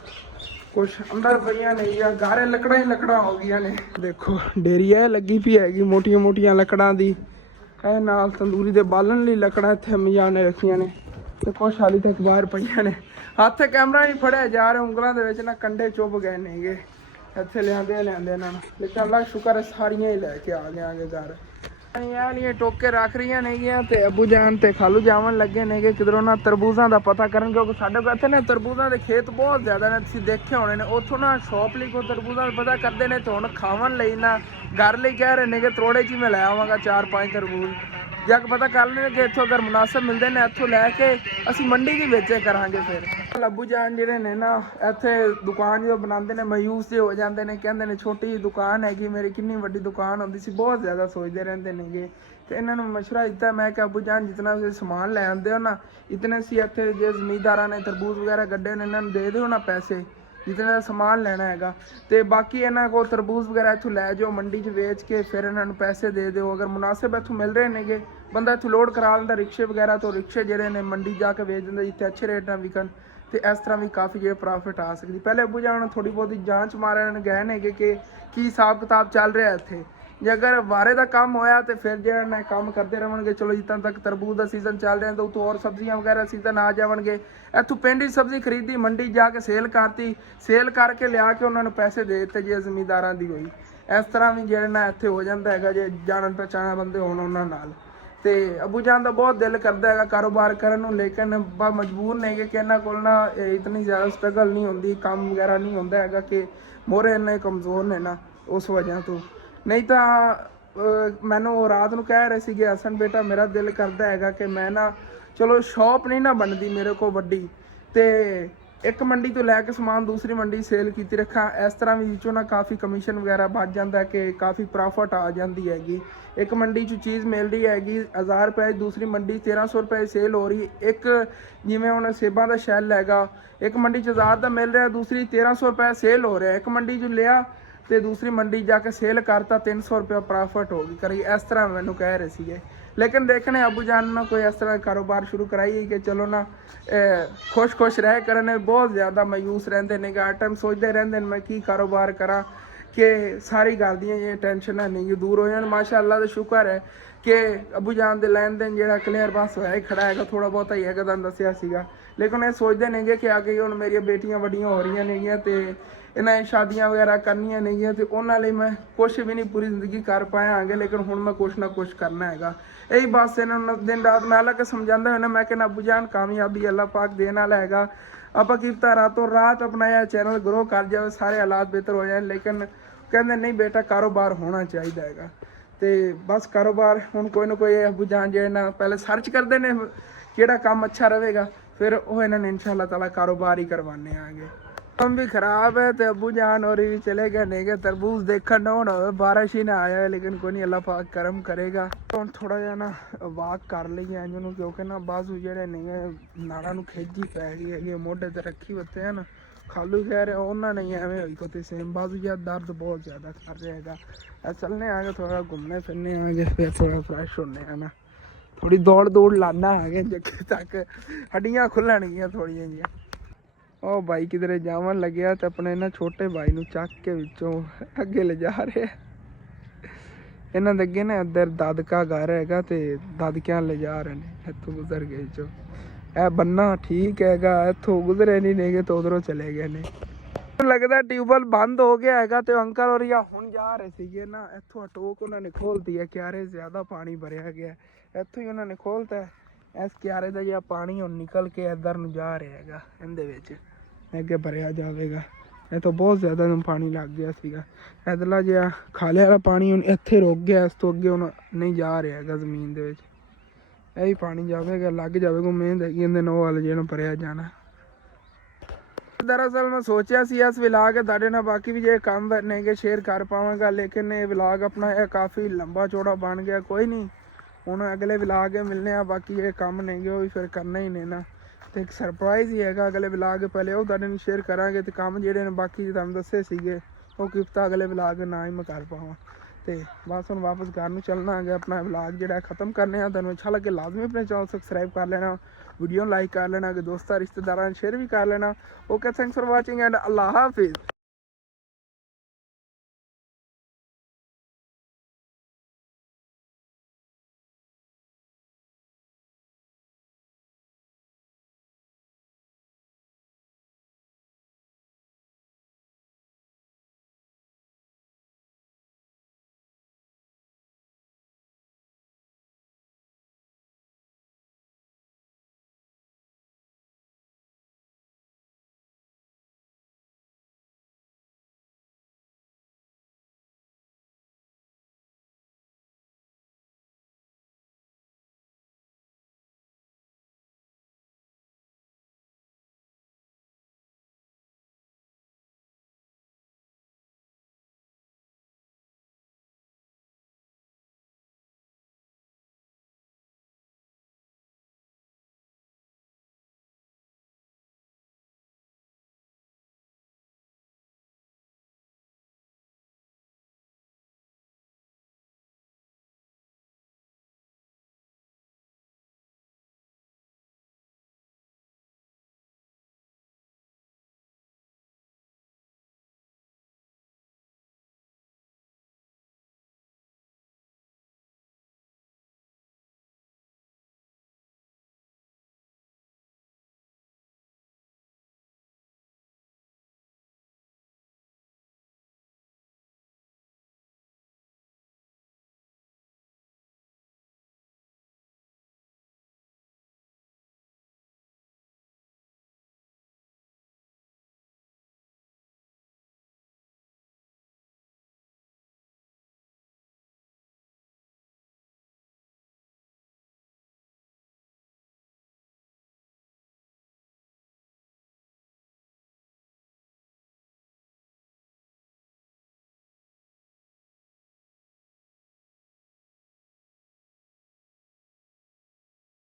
ਕੁਛ ਅੰਦਰ ਪਈਆਂ ਨੇਗੀਆਂ। ਗਾਰੇ ਲੱਕੜਾਂ ਹੀ ਲੱਕੜਾਂ ਹੋ ਗਈਆਂ ਨੇ। ਦੇਖੋ ਡੇਰੀ ਇਹ ਲੱਗੀ ਪਈ ਹੈਗੀ ਮੋਟੀਆਂ ਮੋਟੀਆਂ ਲੱਕੜਾਂ ਦੀ। ਇਹ ਨਾਲ ਤੰਦੂਰੀ ਦੇ ਬਾਲਣ ਲਈ ਲੱਕੜਾਂ ਇੱਥੇ ਅੰਮੀ ਜਾਨ ਨੇ ਰੱਖੀਆਂ ਨੇ, ਤੇ ਕੁਛ ਹਾਲੀ ਤੱਕ ਬਾਹਰ ਪਈਆਂ ਨੇ। ਹੱਥ ਕੈਮਰਾ ਨਹੀਂ ਫੜਿਆ ਜਾ ਰਿਹਾ, ਉਂਗਲਾਂ ਦੇ ਵਿੱਚ ਨਾ ਕੰਡੇ ਚੁੱਭ ਗਏ ਨੇਗੇ। ਇੱਥੇ ਲਿਆਂਦੇ ਇਹਨਾਂ ਨੂੰ, ਲੇਕਿਨ ਅੱਲਾ ਸ਼ੁਕਰ ਹੈ ਸਾਰੀਆਂ ਹੀ ਲੈ ਕੇ ਆ ਗਏ ਘਰ। ਇਹ ਟੋਕੇ ਰੱਖ ਰਹੀਆਂ ਨੇਗੀਆਂ ਤੇ ਅੱਬੂ ਜਾਨ ਤੇ ਖਾਲੂ ਜਾਵਣ ਲੱਗੇ ਨੇਗੇ ਕਿਧਰੋਂ ਨਾ ਤਰਬੂਜ਼ਾਂ ਦਾ ਪਤਾ ਕਰਨ, ਕਿਉਂਕਿ ਸਾਡੇ ਕੋਲ ਇੱਥੇ ਨਾ ਤਰਬੂਜ਼ਾਂ ਦੇ ਖੇਤ ਬਹੁਤ ਜ਼ਿਆਦਾ ਨੇ, ਤੁਸੀਂ ਦੇਖੇ ਹੋਣੇ ਨੇ। ਉੱਥੋਂ ਨਾ ਸ਼ੌਪ ਲਈ ਕੋਈ ਤਰਬੂਜ਼ਾਂ ਦਾ ਪਤਾ ਕਰਦੇ ਨੇ, ਤੇ ਹੁਣ ਖਾਵਣ ਲਈ ਨਾ ਘਰ ਲਈ ਕਹਿ ਰਹੇ ਨੇ ਕਿ ਤਰੋੜੇ 'ਚ ਹੀ ਮੈਂ ਲੈ ਆਵਾਂਗਾ 4-5 ਤਰਬੂਜ਼। ਜੱਗ ਪਤਾ ਕਰ ਲੈਣੇ ਕਿ ਇੱਥੋਂ ਅਗਰ ਮੁਨਾਸਬ ਮਿਲਦੇ ਨੇ ਇੱਥੋਂ ਲੈ ਕੇ ਅਸੀਂ ਮੰਡੀ ਦੀ ਵੇਚੇ ਕਰਾਂਗੇ। ਫਿਰ ਅੱਬੂ ਜਾਨ ਜਿਹੜੇ ਨੇ ਨਾ ਇੱਥੇ ਦੁਕਾਨ ਜੋ ਬਣਾਉਂਦੇ ਨੇ ਮਾਯੂਸ ਜੇ ਹੋ ਜਾਂਦੇ ਨੇ, ਕਹਿੰਦੇ ਨੇ ਛੋਟੀ ਜਿਹੀ ਦੁਕਾਨ ਹੈਗੀ ਮੇਰੀ, ਕਿੰਨੀ ਵੱਡੀ ਦੁਕਾਨ ਹੁੰਦੀ ਸੀ। ਬਹੁਤ ਜ਼ਿਆਦਾ ਸੋਚਦੇ ਰਹਿੰਦੇ ਨੇਗੇ। ਤੇ ਇਹਨਾਂ ਨੂੰ ਮਸ਼ਵਰਾ ਦਿੱਤਾ ਮੈਂ ਕਿ ਅੱਬੂ ਜਾਨ ਜਿਤਨਾ ਤੁਸੀਂ ਸਮਾਨ ਲੈ ਆਉਂਦੇ ਹੋ ਨਾ, ਇਤਨੇ ਸੀ ਇੱਥੇ ਜੇ ਜ਼ਮੀਂਦਾਰਾਂ ਨੇ ਤਰਬੂਜ਼ ਵਗੈਰਾ ਗੱਡੇ ਨੇ ਇਹਨਾਂ ਨੂੰ ਦੇ ਦਿਓ ਨਾ ਪੈਸੇ, ਜਿਤਨਾ ਦਾ ਸਮਾਨ ਲੈਣਾ ਹੈਗਾ। ਤੇ ਬਾਕੀ ਇਹਨਾਂ ਕੋਲ ਤਰਬੂਜ਼ ਵਗੈਰਾ ਇੱਥੋਂ ਲੈ ਜਾਓ ਮੰਡੀ 'ਚ ਵੇਚ ਕੇ, ਫਿਰ ਇਹਨਾਂ ਨੂੰ ਪੈਸੇ ਦੇ ਦਿਓ। ਅਗਰ ਮੁਨਾਸਿਬ ਇੱਥੋਂ ਮਿਲ ਰਹੇ ਨੇਗੇ, ਬੰਦਾ ਇੱਥੋਂ ਲੋਡ ਕਰਾ ਲੈਂਦਾ ਰਿਕਸ਼ੇ ਵਗੈਰਾ ਤੋਂ, ਰਿਕਸ਼ੇ ਜਿਹੜੇ ਨੇ ਮੰਡੀ ਜਾ ਕੇ ਵੇਚ ਦਿੰਦੇ ਜਿੱਥੇ ਅੱਛੇ ਰੇਟ ਨਾਲ ਵਿਕਣ। ਤੇ ਇਸ ਤਰ੍ਹਾਂ ਵੀ ਕਾਫੀ ਜਿਹੜੇ ਪ੍ਰੋਫਿਟ ਆ ਸਕਦੀ। ਪਹਿਲੇ ਅੱਬੂ ਜਾਨ ਥੋੜੀ ਬਹੁਤੀ ਜਾਂਚ ਮਾਰਨ ਗਏ ਨੇਗੇ ਕਿ ਕੀ ਹਿਸਾਬ ਕਿਤਾਬ ਚੱਲ ਰਿਹਾ ਇੱਥੇ। ਜੇ ਅਗਰ ਵਾਰੇ ਦਾ ਕੰਮ ਹੋਇਆ ਤੇ ਫਿਰ ਜਿਹੜਾ ਨਾ ਕੰਮ ਕਰਦੇ ਰਹਣਗੇ। ਚਲੋ ਜਿੱਦਾਂ ਤੱਕ ਤਰਬੂਜ਼ ਦਾ ਸੀਜ਼ਨ ਚੱਲ ਰਿਹਾ ਤਾਂ ਉਤੋਂ ਹੋਰ ਸਬਜ਼ੀਆਂ ਵਗੈਰਾ ਸੀਜ਼ਨ ਆ ਜਾਵਣਗੇ। ਇੱਥੋਂ ਪਿੰਡ ਦੀ ਸਬਜ਼ੀ ਖਰੀਦੀ, ਮੰਡੀ ਜਾ ਕੇ ਸੇਲ ਕਰਤੀ, ਸੇਲ ਕਰਕੇ ਲਿਆ ਕੇ ਉਹਨਾਂ ਨੂੰ ਪੈਸੇ ਦੇ ਦਿੱਤੇ ਜੇ ਜ਼ਮੀਂਦਾਰਾਂ ਦੀ ਹੋਈ। ਇਸ ਤਰ੍ਹਾਂ ਵੀ ਜਿਹੜਾ ਨਾ ਇੱਥੇ ਹੋ ਜਾਂਦਾ ਹੈਗਾ ਜੇ ਜਾਣਨ ਪਹਿਚਾਣ ਬੰਦੇ ਹੋਣ ਉਹਨਾਂ ਨਾਲ। ਤੇ ਅੱਬੂ ਜਾਨ ਦਾ ਬਹੁਤ ਦਿਲ ਕਰਦਾ ਹੈਗਾ ਕਾਰੋਬਾਰ ਕਰਨ ਨੂੰ, ਲੇਕਿਨ ਬਾ ਮਜਬੂਰ ਨੇ ਕਿ ਇਹਨਾਂ ਕੋਲ ਨਾ ਇਤਨੀ ਜ਼ਿਆਦਾ ਸਟਰਗਲ ਨਹੀਂ ਹੁੰਦੀ, ਕੰਮ ਵਗੈਰਾ ਨਹੀਂ ਹੁੰਦਾ ਹੈਗਾ ਕਿ ਮੋਹਰੇ ਇੰਨੇ ਕਮਜ਼ੋਰ ਨੇ ਨਾ, ਉਸ ਵਜ੍ਹਾ ਤੋਂ। ਨਹੀਂ ਤਾਂ ਮੈਨੂੰ ਰਾਤ ਨੂੰ ਕਹਿ ਰਹੇ ਸੀਗੇ ਹਸਨ ਬੇਟਾ ਮੇਰਾ ਦਿਲ ਕਰਦਾ ਹੈਗਾ ਕਿ ਮੈਂ ਨਾ ਚਲੋ ਸ਼ੌਪ ਨਹੀਂ ਨਾ ਬਣਦੀ ਮੇਰੇ ਕੋਲ ਵੱਡੀ, ਤੇ ਇੱਕ ਮੰਡੀ ਤੋਂ ਲੈ ਕੇ ਸਮਾਨ ਦੂਸਰੀ ਮੰਡੀ ਸੇਲ ਕੀਤੀ ਰੱਖਾਂ। ਇਸ ਤਰ੍ਹਾਂ ਵੀ ਵਿੱਚੋਂ ਨਾ ਕਾਫੀ ਕਮਿਸ਼ਨ ਵਗੈਰਾ ਬਚ ਜਾਂਦਾ ਕਿ ਕਾਫੀ ਪ੍ਰੋਫਿਟ ਆ ਜਾਂਦੀ ਹੈਗੀ। ਇੱਕ ਮੰਡੀ 'ਚ ਚੀਜ਼ ਮਿਲ ਰਹੀ ਹੈਗੀ 1000 ਰੁਪਏ, ਦੂਸਰੀ ਮੰਡੀ 1300 ਰੁਪਏ ਸੇਲ ਹੋ ਰਹੀ। ਇੱਕ ਜਿਵੇਂ ਹੁਣ ਸੇਬਾਂ ਦਾ ਸ਼ੈਲ ਹੈਗਾ, ਇੱਕ ਮੰਡੀ 'ਚ 1000 ਦਾ ਮਿਲ ਰਿਹਾ, ਦੂਸਰੀ 1300 ਰੁਪਏ ਸੇਲ ਹੋ ਰਿਹਾ। ਇੱਕ ਮੰਡੀ 'ਚ ਲਿਆ ਤੇ ਦੂਸਰੀ ਮੰਡੀ ਜਾ ਕੇ ਸੇਲ ਕਰਤਾ, 300 ਰੁਪਏ ਪ੍ਰੋਫਿਟ ਹੋ ਗਈ ਕਰੀ। ਇਸ ਤਰ੍ਹਾਂ ਮੈਨੂੰ ਕਹਿ ਰਹੇ ਸੀਗੇ। ਲੇਕਿਨ ਦੇਖਣੇ ਅੱਬੂ ਜਾਨ ਨਾ ਕੋਈ ਇਸ ਤਰ੍ਹਾਂ ਕਾਰੋਬਾਰ ਸ਼ੁਰੂ ਕਰਾਈਏ ਕਿ ਚਲੋ ਨਾ ਖੁਸ਼ ਰਹਿ ਕਰਨ। ਬਹੁਤ ਜ਼ਿਆਦਾ ਮਾਯੂਸ ਰਹਿੰਦੇ ਨੇ, ਹਰ ਟਾਈਮ ਸੋਚਦੇ ਰਹਿੰਦੇ ਨੇ ਮੈਂ ਕੀ ਕਾਰੋਬਾਰ ਕਰਾਂ ਕਿ ਸਾਰੀ ਗੱਲ ਦੀਆਂ ਇਹ ਟੈਨਸ਼ਨਾਂ ਨਹੀਂ ਦੂਰ ਹੋ ਜਾਣ। ਮਾਸ਼ਾ ਅੱਲਾ ਦਾ ਸ਼ੁਕਰ ਹੈ ਕਿ ਅੱਬੂ ਜਾਨ ਦੇ ਲੈਣ ਦੇਣ ਜਿਹੜਾ ਕਲੀਅਰ ਬਸ ਹੋਇਆ ਹੀ ਖੜਾ ਹੈਗਾ, ਥੋੜ੍ਹਾ ਬਹੁਤਾ ਹੀ ਹੈਗਾ ਤੁਹਾਨੂੰ ਦੱਸਿਆ ਸੀਗਾ। ਲੇਕਿਨ ਇਹ ਸੋਚਦੇ ਨੇਗੇ ਕਿ ਅੱਗੇ ਹੁਣ ਮੇਰੀਆਂ ਬੇਟੀਆਂ ਵੱਡੀਆਂ ਹੋ ਰਹੀਆਂ ਨੇਗੀਆਂ ਤੇ ਇਹਨਾਂ ਸ਼ਾਦੀਆਂ ਵਗੈਰਾ ਕਰਨੀਆਂ ਨੇਗੀਆਂ, ਤੇ ਉਹਨਾਂ ਲਈ ਮੈਂ ਕੁਛ ਵੀ ਨਹੀਂ ਪੂਰੀ ਜ਼ਿੰਦਗੀ ਕਰ ਪਾਇਆ ਆਗੇ, ਲੇਕਿਨ ਹੁਣ ਮੈਂ ਕੁਛ ਨਾ ਕੁਛ ਕਰਨਾ ਹੈਗਾ। ਇਹੀ ਬਸ ਇਹਨਾਂ ਨੂੰ ਦਿਨ ਰਾਤ ਮੈਂ ਅੱਲਾ ਕੇ ਸਮਝਾਉਂਦਾ ਹੋਣਾ। ਮੈਂ ਕਹਿੰਦਾ ਅੱਬੂ ਜਾਨ ਕਾਮਯਾਬੀ ਅੱਲਾ ਪਾਕ ਦੇਣ ਵਾਲਾ ਹੈਗਾ। ਆਪਾਂ ਕੀ ਪਤਾ ਰਾਤੋਂ ਰਾਤ ਆਪਣਾ ਇਹ ਚੈਨਲ ਗਰੋ ਕਰ ਜਾਵੇ, ਸਾਰੇ ਹਾਲਾਤ ਬਿਹਤਰ ਹੋ ਜਾਣ। ਲੇਕਿਨ ਕਹਿੰਦੇ ਨਹੀਂ ਬੇਟਾ ਕਾਰੋਬਾਰ ਹੋਣਾ ਚਾਹੀਦਾ ਹੈਗਾ। ਤੇ ਬਸ ਕਾਰੋਬਾਰ ਹੁਣ ਕੋਈ ਨਾ ਕੋਈ ਅੱਬੂ ਜਾਨ ਜਿਹੜੇ ਨਾ ਪਹਿਲੇ ਸਰਚ ਕਰਦੇ ਨੇ ਕਿਹੜਾ ਕੰਮ ਅੱਛਾ ਰਹੇਗਾ, ਫਿਰ ਉਹ ਇਹਨਾਂ ਨੇ ਇਨਸ਼ਾ ਅੱਲਾਹ ਤਾਲਾ ਕਾਰੋਬਾਰ ਹੀ ਕਰਵਾने ਆਗੇ। मौसम भी ख़राब है तो अबू जान और भी चले गए नहीं तरबूज देखा ना होना, बारिश ही ना आया है। लेकिन कोई नहीं अल्लाह पाक करम करेगा। तो थोड़ा जा ना वाक कर लीए इंजनों, क्योंकि ना बाजू जेडे नहीं नाड़ा नूं खिंची पै गई है, मोढे ते रखी होते हैं ना। खालू कह रहे उन्होंने नहीं एवं हुई कोई सेम बाजू या दर्द बहुत ज़्यादा कर रहेगा। चलने आगे थोड़ा घूमने फिरने आगे, फिर थोड़ा फ्रैश होने हैं ना, थोड़ी दौड़ लाना आगे जगह तक हड्डियाँ खुलणगियां थोड़ियां जिहियां। ਉਹ ਬਾਈ ਕਿਧਰੇ ਜਾਵਣ ਲੱਗਿਆ ਤੇ ਆਪਣੇ ਇਹਨਾਂ ਛੋਟੇ ਭਾਈ ਨੂੰ ਚੱਕ ਕੇ ਵਿੱਚੋਂ ਅੱਗੇ ਲਿਜਾ ਰਿਹਾ। ਇਹਨਾਂ ਦੇ ਅੱਗੇ ਨਾ ਇੱਧਰ ਦਾਦਕਾ ਘਰ ਹੈਗਾ ਤੇ ਦਾਦਕਿਆਂ ਲਿਜਾ ਰਹੇ ਨੇ, ਇੱਥੋਂ ਗੁਜ਼ਰ ਗਏ ਚੋ। ਇਹ ਬੰਨਾ ਠੀਕ ਹੈਗਾ, ਇੱਥੋਂ ਗੁਜ਼ਰੇ ਨਹੀਂ ਨੇਗੇ ਤਾਂ ਉਧਰੋਂ ਚਲੇ ਗਏ ਨੇ। ਲੱਗਦਾ ਟਿਊਬਵੈਲ ਬੰਦ ਹੋ ਗਿਆ ਹੈਗਾ ਤੇ ਅੰਕਲ ਔਰ ਯਾ ਹੁਣ ਜਾ ਰਹੇ ਸੀਗੇ ਨਾ, ਇੱਥੋਂ ਟੋਕ ਉਹਨਾਂ ਨੇ ਖੋਲਤੀ ਹੈ। ਕਿਆਰੇ ਜ਼ਿਆਦਾ ਪਾਣੀ ਭਰਿਆ ਗਿਆ, ਇੱਥੋਂ ਹੀ ਉਹਨਾਂ ਨੇ ਖੋਲਤਾ। ਇਸ ਕਿਆਰੇ ਦਾ ਜਿਹੜਾ ਪਾਣੀ ਹੁਣ ਨਿਕਲ ਕੇ ਇੱਧਰ ਨੂੰ ਜਾ ਰਿਹਾ ਹੈਗਾ, ਇਹਦੇ ਵਿੱਚ ਅੱਗੇ ਭਰਿਆ ਜਾਵੇਗਾ। ਇਹ ਤਾਂ ਬਹੁਤ ਜ਼ਿਆਦਾ ਨੂੰ ਪਾਣੀ ਲੱਗ ਗਿਆ ਸੀਗਾ। ਇਧਰਲਾ ਜਿਹਾ ਖਾਲੇ ਵਾਲਾ ਪਾਣੀ ਹੁਣ ਇੱਥੇ ਰੁਕ ਗਿਆ, ਇਸ ਤੋਂ ਅੱਗੇ ਹੁਣ ਨਹੀਂ ਜਾ ਰਿਹਾ ਹੈਗਾ ਜ਼ਮੀਨ ਦੇ ਵਿੱਚ। ਇਹ ਹੀ ਪਾਣੀ ਜਾਵੇਗਾ, ਲੱਗ ਜਾਵੇਗਾ, ਮਿਹਨਤ ਹੈਗੀ ਇਹਦੇ ਨੋ ਵਾਲੇ ਜਿਹੜਾ ਭਰਿਆ ਜਾਣਾ। ਦਰਅਸਲ ਮੈਂ ਸੋਚਿਆ ਸੀ ਇਸ ਵਿਲਾਗ ਤੁਹਾਡੇ ਨਾਲ ਬਾਕੀ ਵੀ ਜਿਹੜੇ ਕੰਮ ਨੇਗੇ ਸ਼ੇਅਰ ਕਰ ਪਾਵਾਂਗਾ, ਲੇਕਿਨ ਇਹ ਵਿਲਾਗ ਆਪਣਾ ਇਹ ਕਾਫੀ ਲੰਬਾ ਚੌੜਾ ਬਣ ਗਿਆ। ਕੋਈ ਨਹੀਂ, ਹੁਣ ਅਗਲੇ ਵਿਲਾਗ ਮਿਲਨੇ ਆ, ਬਾਕੀ ਜਿਹੜੇ ਕੰਮ ਨੇਗੇ ਉਹ ਵੀ ਫਿਰ ਕਰਨਾ ਹੀ ਨੇ ਨਾ। ਤੇ ਇੱਕ ਸਰਪ੍ਰਾਈਜ਼ ਹੀ ਹੈਗਾ ਅਗਲੇ ਵਿਲਾਗ, ਪਹਿਲੇ ਉਹ ਤੁਹਾਡੇ ਨਾਲ ਸ਼ੇਅਰ ਕਰਾਂਗੇ। ਤੇ ਕੰਮ ਜਿਹੜੇ ਨੇ ਬਾਕੀ ਤੁਹਾਨੂੰ ਦੱਸੇ ਸੀਗੇ ਉਹ ਕੀ ਪਤਾ ਅਗਲੇ ਵਿਲਾਗ ਨਾ ਹੀ ਮੈਂ ਕਰ ਪਾਵਾਂ। ਤੇ ਬਸ ਹੁਣ ਵਾਪਸ ਘਰ ਨੂੰ ਚੱਲਣਾ ਹੈਗਾ, ਆਪਣਾ ਵਿਲਾਗ ਜਿਹੜਾ ਖਤਮ ਕਰਨੇ ਆ। ਤੁਹਾਨੂੰ ਅੱਛਾ ਲੱਗੇ ਲਾਜ਼ਮੀ ਆਪਣੇ ਚੈਨਲ ਸਬਸਕ੍ਰਾਈਬ ਕਰ ਲੈਣਾ, वीडियो लाइक कर लेना, कि दोस्तों रिश्तेदारों शेयर भी कर लेना। Okay, thanks for watching and अल्लाह हाफिज़।